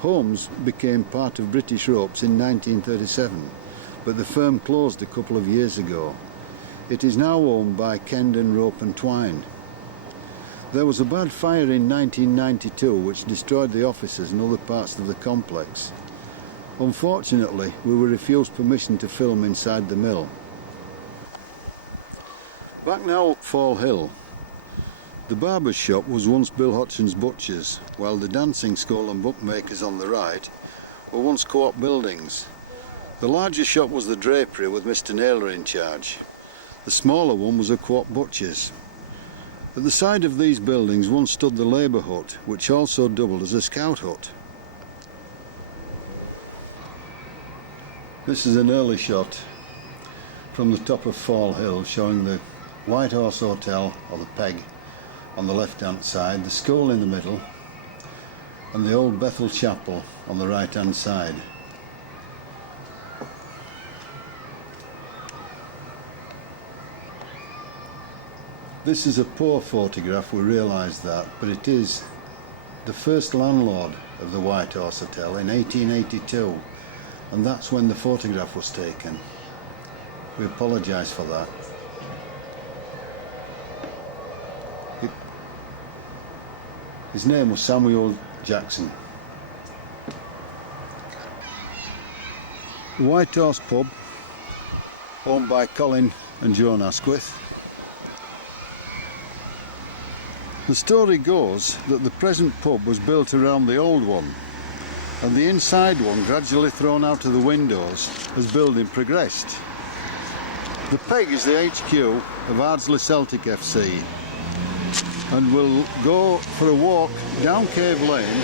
Holmes became part of British Ropes in 1937, but the firm closed a couple of years ago. It is now owned by Kendon Rope and Twine. There was a bad fire in 1992 which destroyed the offices and other parts of the complex. Unfortunately, we were refused permission to film inside the mill. Back now up Fall Hill. The barber's shop was once Bill Hodgson's Butchers, while the dancing school and bookmakers on the right were once co-op buildings. The larger shop was the drapery with Mr. Naylor in charge. The smaller one was a co-op butcher's. At the side of these buildings once stood the labour hut, which also doubled as a scout hut. This is an early shot from the top of Fall Hill, showing the White Horse Hotel, or the Peg, on the left hand side, the school in the middle, and the old Bethel Chapel on the right hand side. This is a poor photograph, we realise that, but it is the first landlord of the White Horse Hotel in 1882, and that's when the photograph was taken. We apologise for that. His name was Samuel Jackson. The White Horse Pub, owned by Colin and Joan Asquith. The story goes that the present pub was built around the old one, and the inside one gradually thrown out of the windows as building progressed. The Peg is the HQ of Ardsley Celtic FC, and we'll go for a walk down Cave Lane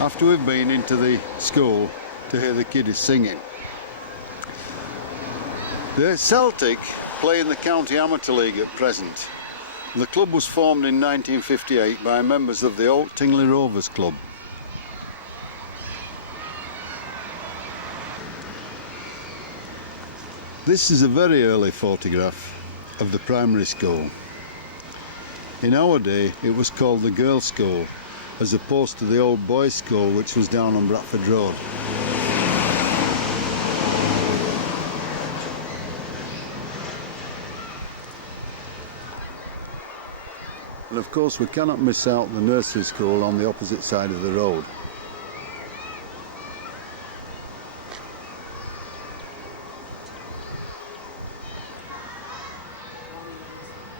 after we've been into the school to hear the kiddies singing. The Celtic play in the County Amateur League at present. The club was formed in 1958 by members of the Old Tingley Rovers Club. This is a very early photograph of the primary school. In our day it was called the Girls' School, as opposed to the old boys' school which was down on Bradford Road. And of course we cannot miss out the nursery school on the opposite side of the road.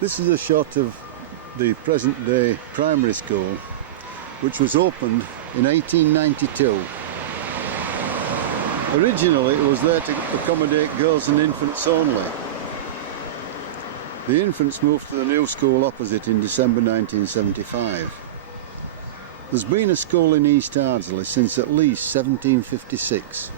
This is a shot of the present day primary school, which was opened in 1892. Originally it was there to accommodate girls and infants only. The infants moved to the new school opposite in December 1975. There's been a school in East Ardsley since at least 1756.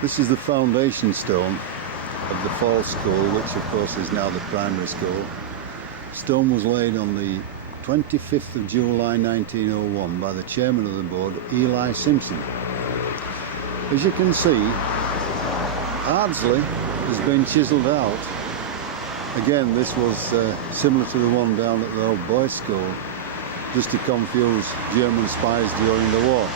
This is the foundation stone of the Fall School, which of course is now the primary school. Stone was laid on the 25th of July 1901 by the chairman of the board, Eli Simpson. As you can see, Ardsley has been chiselled out. Again, this was similar to the one down at the old boys' school, just to confuse German spies during the war.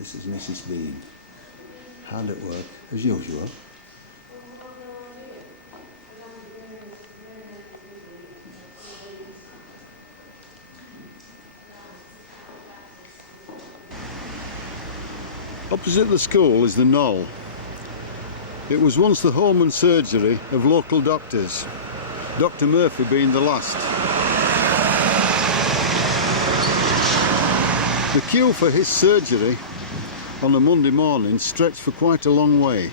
This is Mrs. Bean. Hard at work, as usual. Opposite the school is the Knoll. It was once the home and surgery of local doctors, Dr. Murphy being the last. The queue for his surgery on a Monday morning stretched for quite a long way.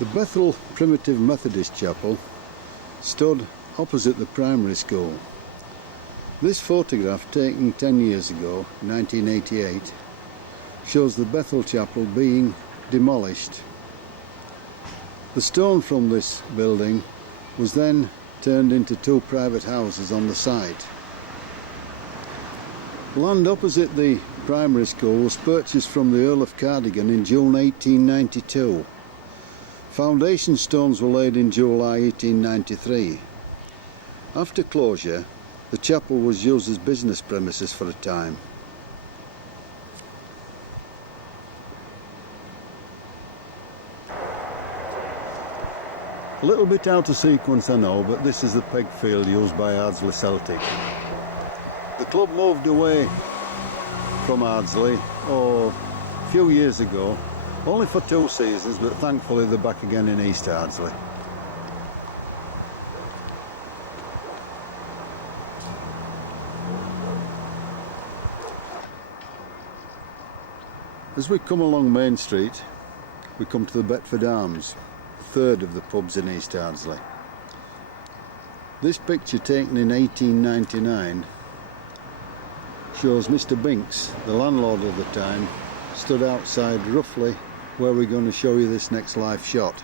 The Bethel Primitive Methodist Chapel stood opposite the primary school. This photograph, taken 10 years ago, 1988, shows the Bethel Chapel being demolished. The stone from this building was then turned into 2 private houses on the site. Land opposite the primary school was purchased from the Earl of Cardigan in June 1892. Foundation stones were laid in July 1893. After closure, the chapel was used as business premises for a time. A little bit out of sequence, I know, but this is the peg field used by Ardsley Celtic. The club moved away from Ardsley a few years ago, only for 2 seasons, but thankfully they're back again in East Ardsley. As we come along Main Street, we come to the Betford Arms, third of the pubs in East Ardsley. This picture, taken in 1899, shows Mr. Binks, the landlord of the time, stood outside roughly where we're going to show you this next live shot.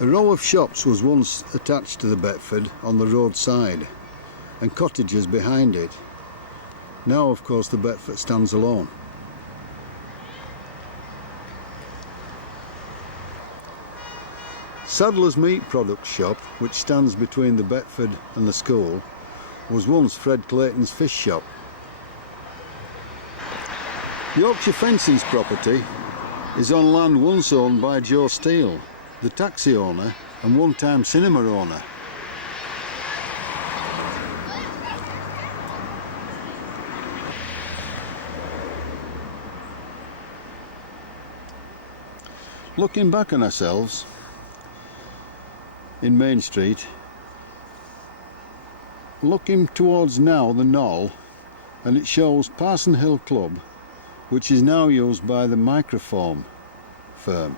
A row of shops was once attached to the Betford on the roadside, and cottages behind it. Now, of course, the Betford stands alone. Sadler's Meat Products shop, which stands between the Betford and the school, was once Fred Clayton's fish shop. Yorkshire Fencing's property is on land once owned by Joe Steele, the taxi owner and one-time cinema owner. Looking back on ourselves in Main Street, looking towards now the Knoll, and it shows Parson Hill Club, which is now used by the Microform firm.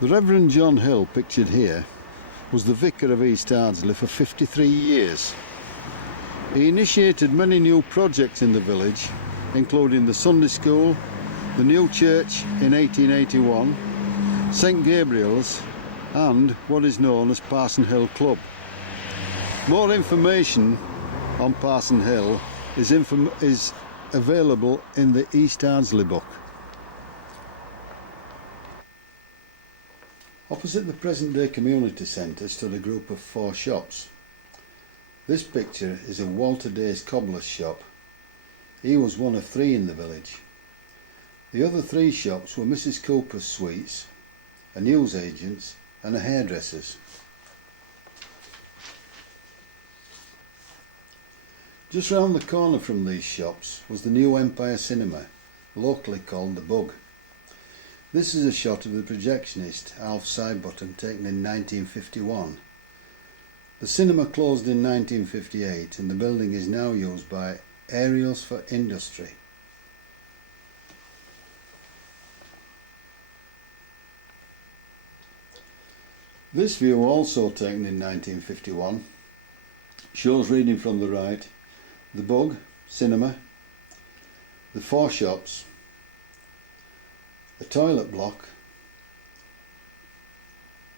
The Reverend John Hill, pictured here, was the vicar of East Ardsley for 53 years. He initiated many new projects in the village, including the Sunday School, the new church in 1881, St Gabriel's, and what is known as Parson Hill Club. More information on Parson Hill is available in the East Ardsley book. Opposite the present-day community centre stood a group of 4 shops. This picture is of Walter Day's cobbler's shop. He was one of 3 in the village. The other 3 shops were Mrs Cooper's Sweets, a newsagent's and a hairdresser's. Just round the corner from these shops was the new Empire Cinema, locally called the Bug. This is a shot of the projectionist Alf Sidebottom, taken in 1951. The cinema closed in 1958 and the building is now used by Aerials for Industry. This view, also taken in 1951, shows, reading from the right, the Bug, cinema, the 4 shops, a toilet block,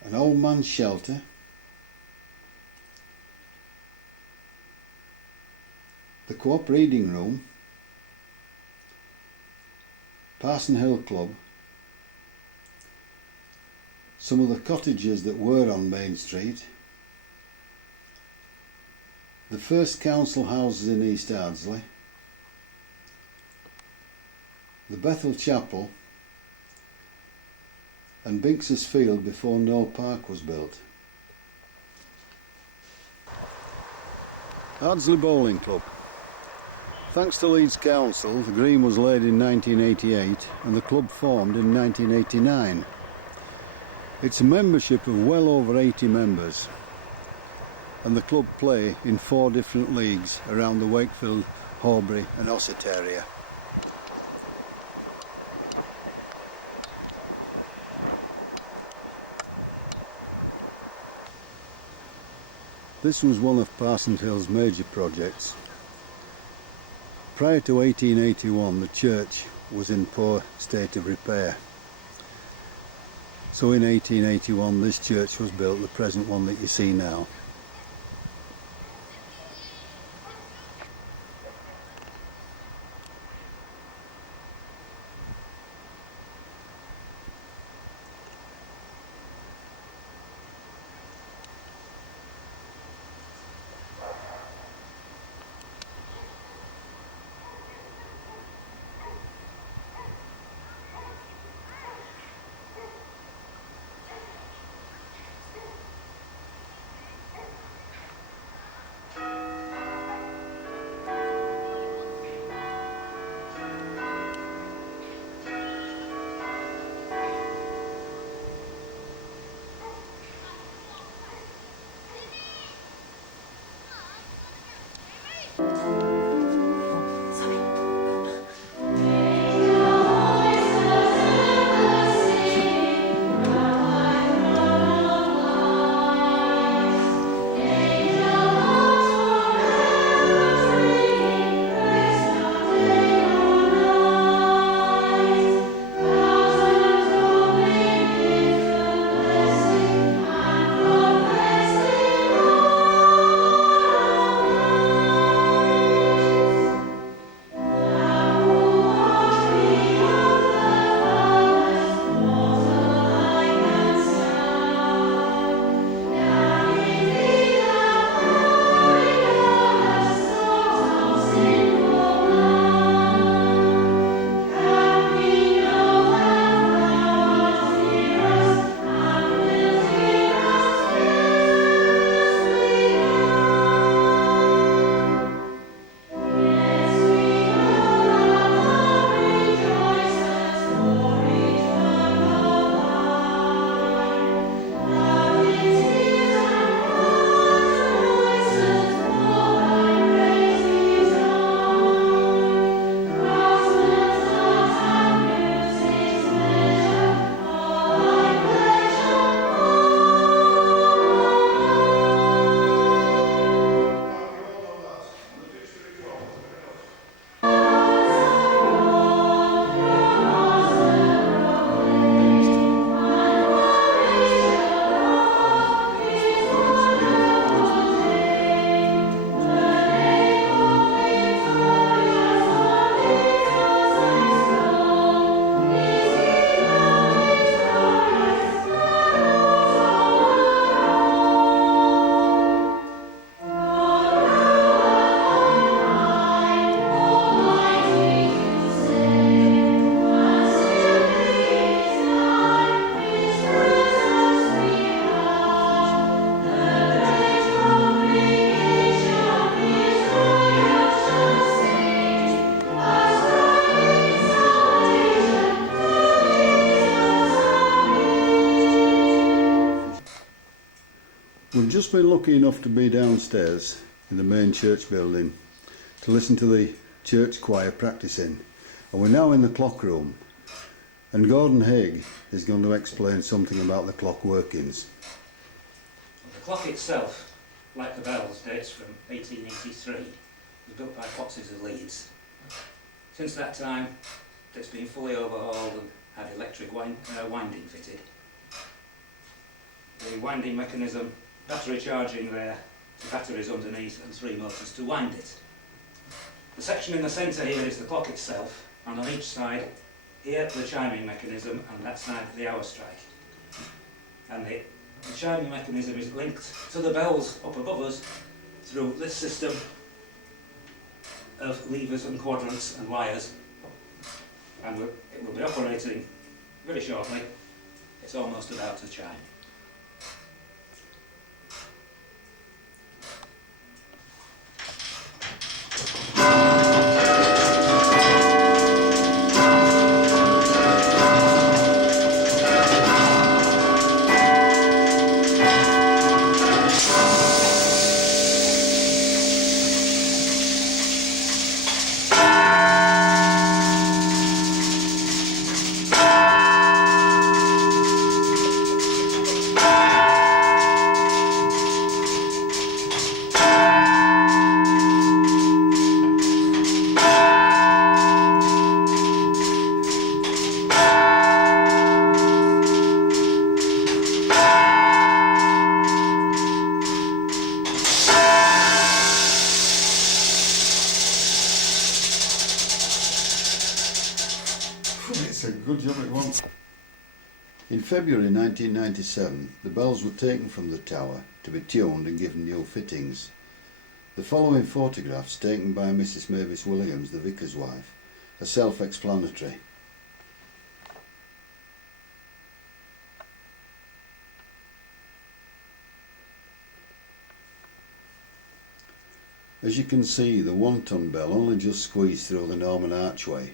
an old man's shelter, the Co-op reading room, Parson Hill Club, some of the cottages that were on Main Street, the first council houses in East Ardsley, the Bethel Chapel, and Binks's Field before Knoll Park was built. Ardsley Bowling Club. Thanks to Leeds Council, the green was laid in 1988 and the club formed in 1989. It's a membership of well over 80 members, and the club play in 4 different leagues around the Wakefield, Horbury and Ossett area. This was one of Parson Hill's major projects. Prior to 1881, the church was in poor state of repair. So in 1881 this church was built, the present one that you see now. We've just been lucky enough to be downstairs in the main church building to listen to the church choir practicing, and we're now in the clock room, and Gordon Haig is going to explain something about the clock workings. The clock itself, like the bells, dates from 1883. It was built by Foxes of Leeds. Since that time it's been fully overhauled and had electric winding fitted. The winding mechanism, battery charging there, the batteries underneath and 3 motors to wind it. The section in the centre here is the clock itself, and on each side here the chiming mechanism, and that side the hour strike. And the chiming mechanism is linked to the bells up above us through this system of levers and quadrants and wires, and it will be operating very shortly. It's almost about to chime. It's a good job it won't. In February 1997, the bells were taken from the tower to be tuned and given new fittings. The following photographs, taken by Mrs. Mavis Williams, the vicar's wife, are self-explanatory. As you can see, the 1-ton bell only just squeezed through the Norman archway.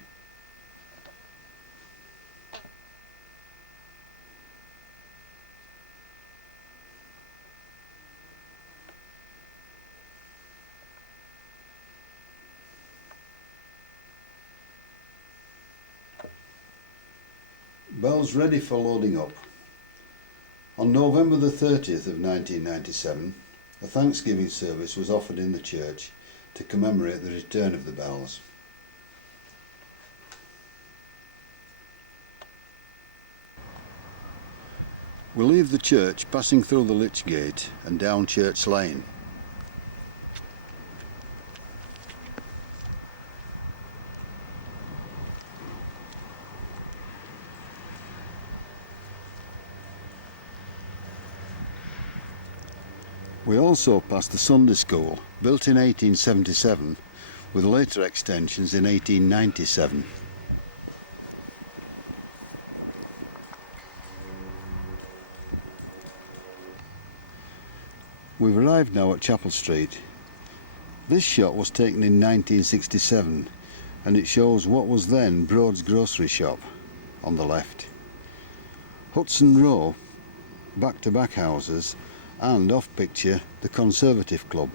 Bells ready for loading up. On November the 30th of 1997, a Thanksgiving service was offered in the church to commemorate the return of the bells. We leave the church passing through the Lich Gate and down Church Lane. We also passed the Sunday School, built in 1877, with later extensions in 1897. We've arrived now at Chapel Street. This shot was taken in 1967, and it shows what was then Broad's grocery shop on the left. Hudson Row, back-to-back houses, and off picture the Conservative Club.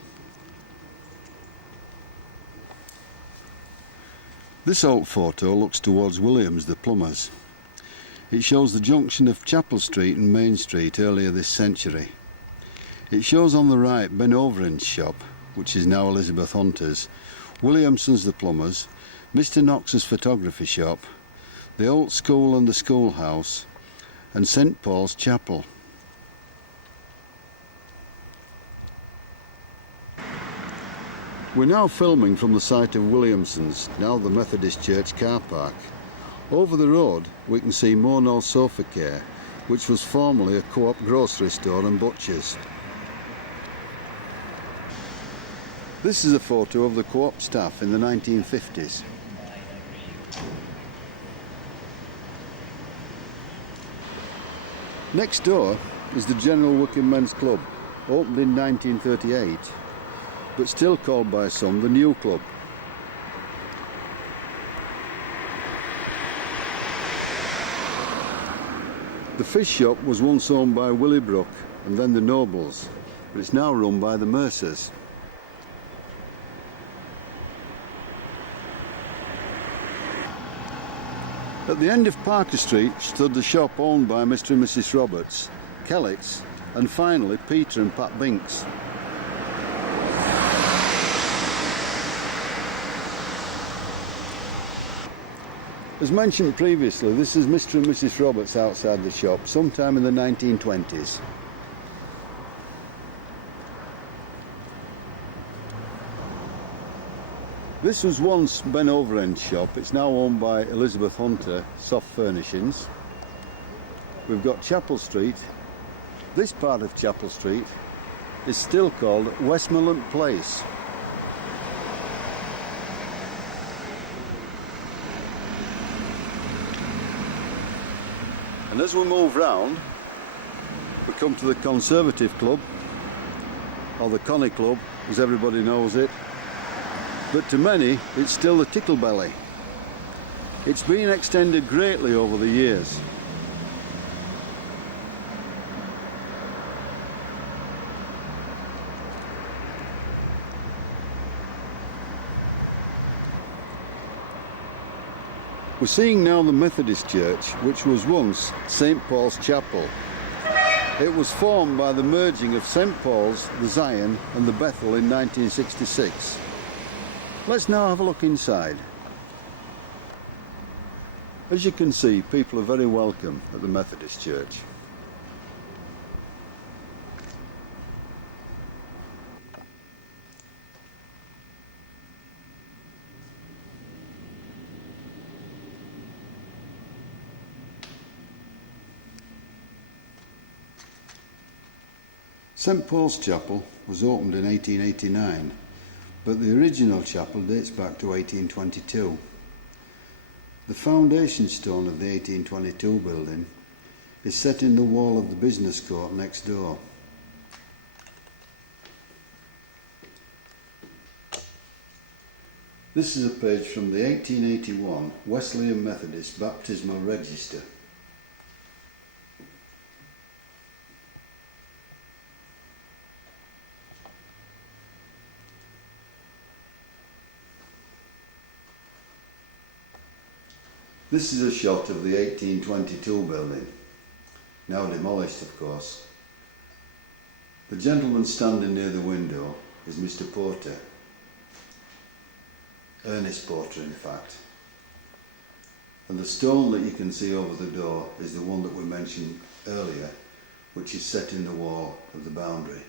This old photo looks towards Williams the plumbers. It shows the junction of Chapel Street and Main Street earlier this century. It shows on the right Ben Overend's shop, which is now Elizabeth Hunter's, Williamson's the plumbers, Mr. Knox's photography shop, the old school and the schoolhouse, and St. Paul's Chapel. We're now filming from the site of Williamson's, now the Methodist Church car park. Over the road we can see Monell Sofa Care, which was formerly a Co-op grocery store and butcher's. This is a photo of the Co-op staff in the 1950s. Next door is the General Working Men's Club, opened in 1938. But still called by some the New Club. The fish shop was once owned by Willie Brooke and then the Nobles, but it's now run by the Mercers. At the end of Parker Street stood the shop owned by Mr. and Mrs. Roberts, Kellett's, and finally Peter and Pat Binks. As mentioned previously, this is Mr. and Mrs. Roberts outside the shop, sometime in the 1920s. This was once Ben Overend's shop. It's now owned by Elizabeth Hunter Soft Furnishings. We've got Chapel Street. This part of Chapel Street is still called Westmoreland Place. And as we move round, we come to the Conservative Club, or the Connie Club, as everybody knows it. But to many, it's still the Tickle Belly. It's been extended greatly over the years. We're seeing now the Methodist Church, which was once St. Paul's Chapel. It was formed by the merging of St. Paul's, the Zion and the Bethel in 1966. Let's now have a look inside. As you can see, people are very welcome at the Methodist Church. St. Paul's Chapel was opened in 1889, but the original chapel dates back to 1822. The foundation stone of the 1822 building is set in the wall of the business court next door. This is a page from the 1881 Wesleyan Methodist Baptismal Register. This is a shot of the 1822 building, now demolished of course. The gentleman standing near the window is Mr. Porter, Ernest Porter in fact. And the stone that you can see over the door is the one that we mentioned earlier, which is set in the wall of the boundary.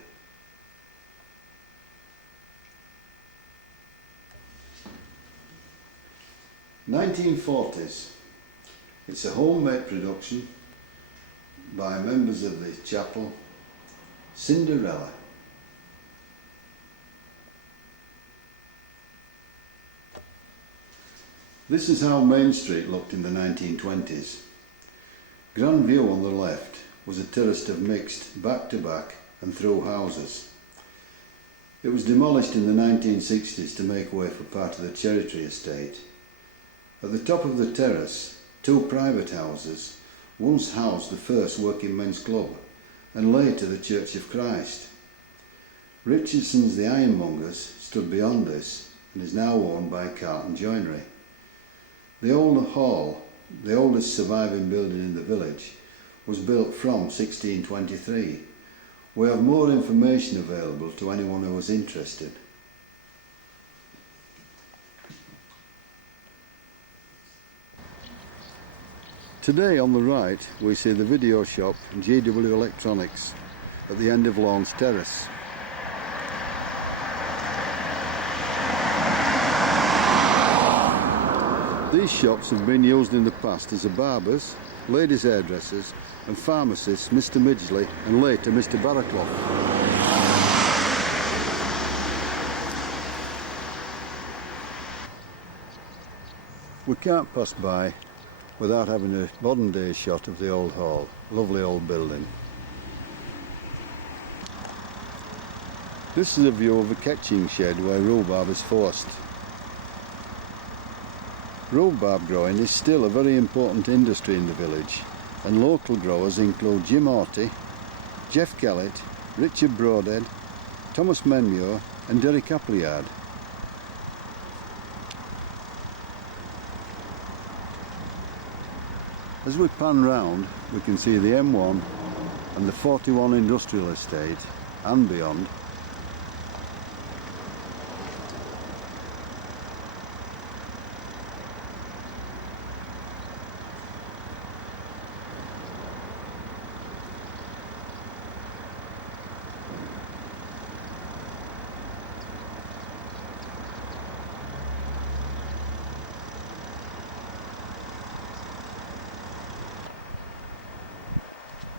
(1940s). It's a homemade production by members of the chapel, Cinderella. This is how Main Street looked in the 1920s. Grand View on the left was a terrace of mixed back-to-back and through houses. It was demolished in the 1960s to make way for part of the Cherry Tree estate. At the top of the terrace, two private houses once housed the first working men's club and later the Church of Christ. Richardson's The Ironmongers stood beyond this and is now owned by Carlton Joinery. The old hall, the oldest surviving building in the village, was built from 1623. We have more information available to anyone who is interested. Today on the right we see the video shop GW Electronics at the end of Lawns Terrace. These shops have been used in the past as a barber's, ladies' hairdressers and pharmacists Mr. Midgley and later Mr. Barraclough. We can't pass by without having a modern day shot of the old hall, lovely old building. This is a view of a catching shed where rhubarb is forced. Rhubarb growing is still a very important industry in the village, and local growers include Jim Horty, Jeff Kellett, Richard Broadhead, Thomas Menmuir and Derek Appleyard. As we pan round, we can see the M1 and the 41 industrial estate and beyond.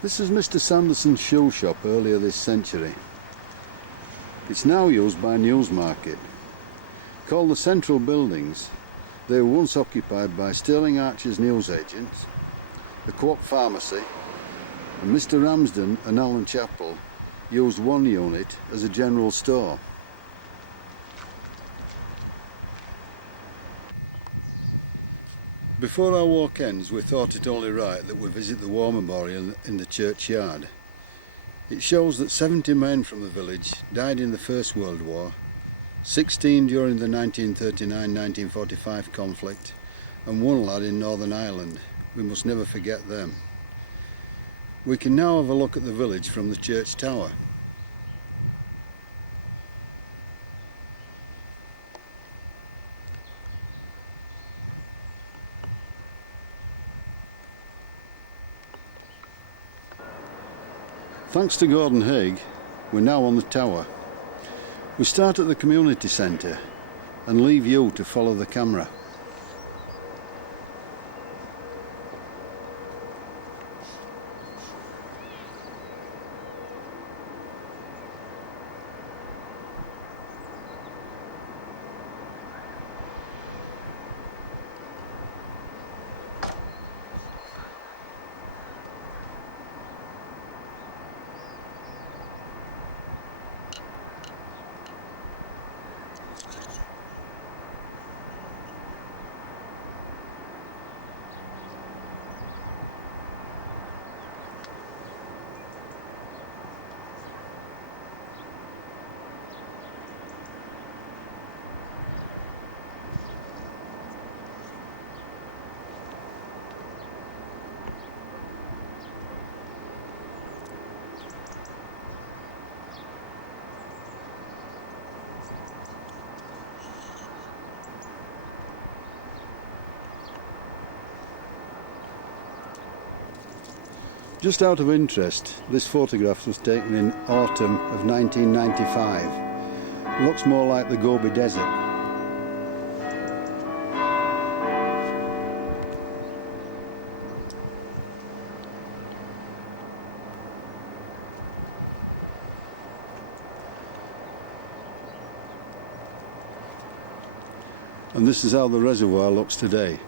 This is Mr. Sanderson's shoe shop earlier this century. It's now used by Newsmarket. Called the Central Buildings, they were once occupied by Sterling Archer's newsagents, the Co-op Pharmacy, and Mr. Ramsden and Alan Chappell used one unit as a general store. Before our walk ends, we thought it only right that we visit the War Memorial in the churchyard. It shows that 70 men from the village died in the First World War, 16 during the 1939-1945 conflict, and one lad in Northern Ireland. We must never forget them. We can now have a look at the village from the church tower. Thanks to Gordon Haig, we're now on the tower. We start at the community centre and leave you to follow the camera. Just out of interest, this photograph was taken in autumn of 1995. It looks more like the Gobi Desert. And this is how the reservoir looks today.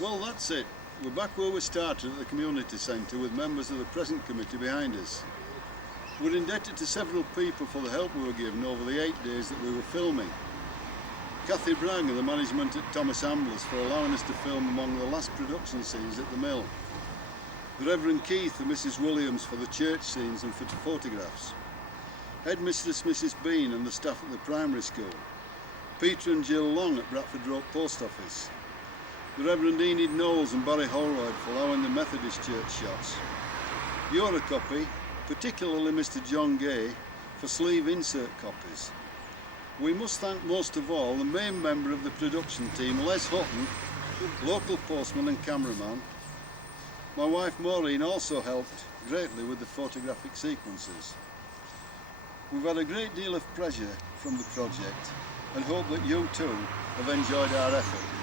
Well, that's it. We're back where we started at the community centre with members of the present committee behind us. We're indebted to several people for the help we were given over the 8 days that we were filming. Kathy Bragg and the management at Thomas Amblers for allowing us to film among the last production scenes at the mill. The Reverend Keith and Mrs Williams for the church scenes and for photographs. Headmistress Mrs Bean and the staff at the primary school. Peter and Jill Long at Bradford Road Post Office. The Reverend Enid Knowles and Barry Holroyd for allowing the Methodist church shots. Eurocopy, particularly Mr John Gay, for sleeve insert copies. We must thank most of all the main member of the production team, Les Hutton, local postman and cameraman. My wife Maureen also helped greatly with the photographic sequences. We've had a great deal of pleasure from the project and hope that you too have enjoyed our effort.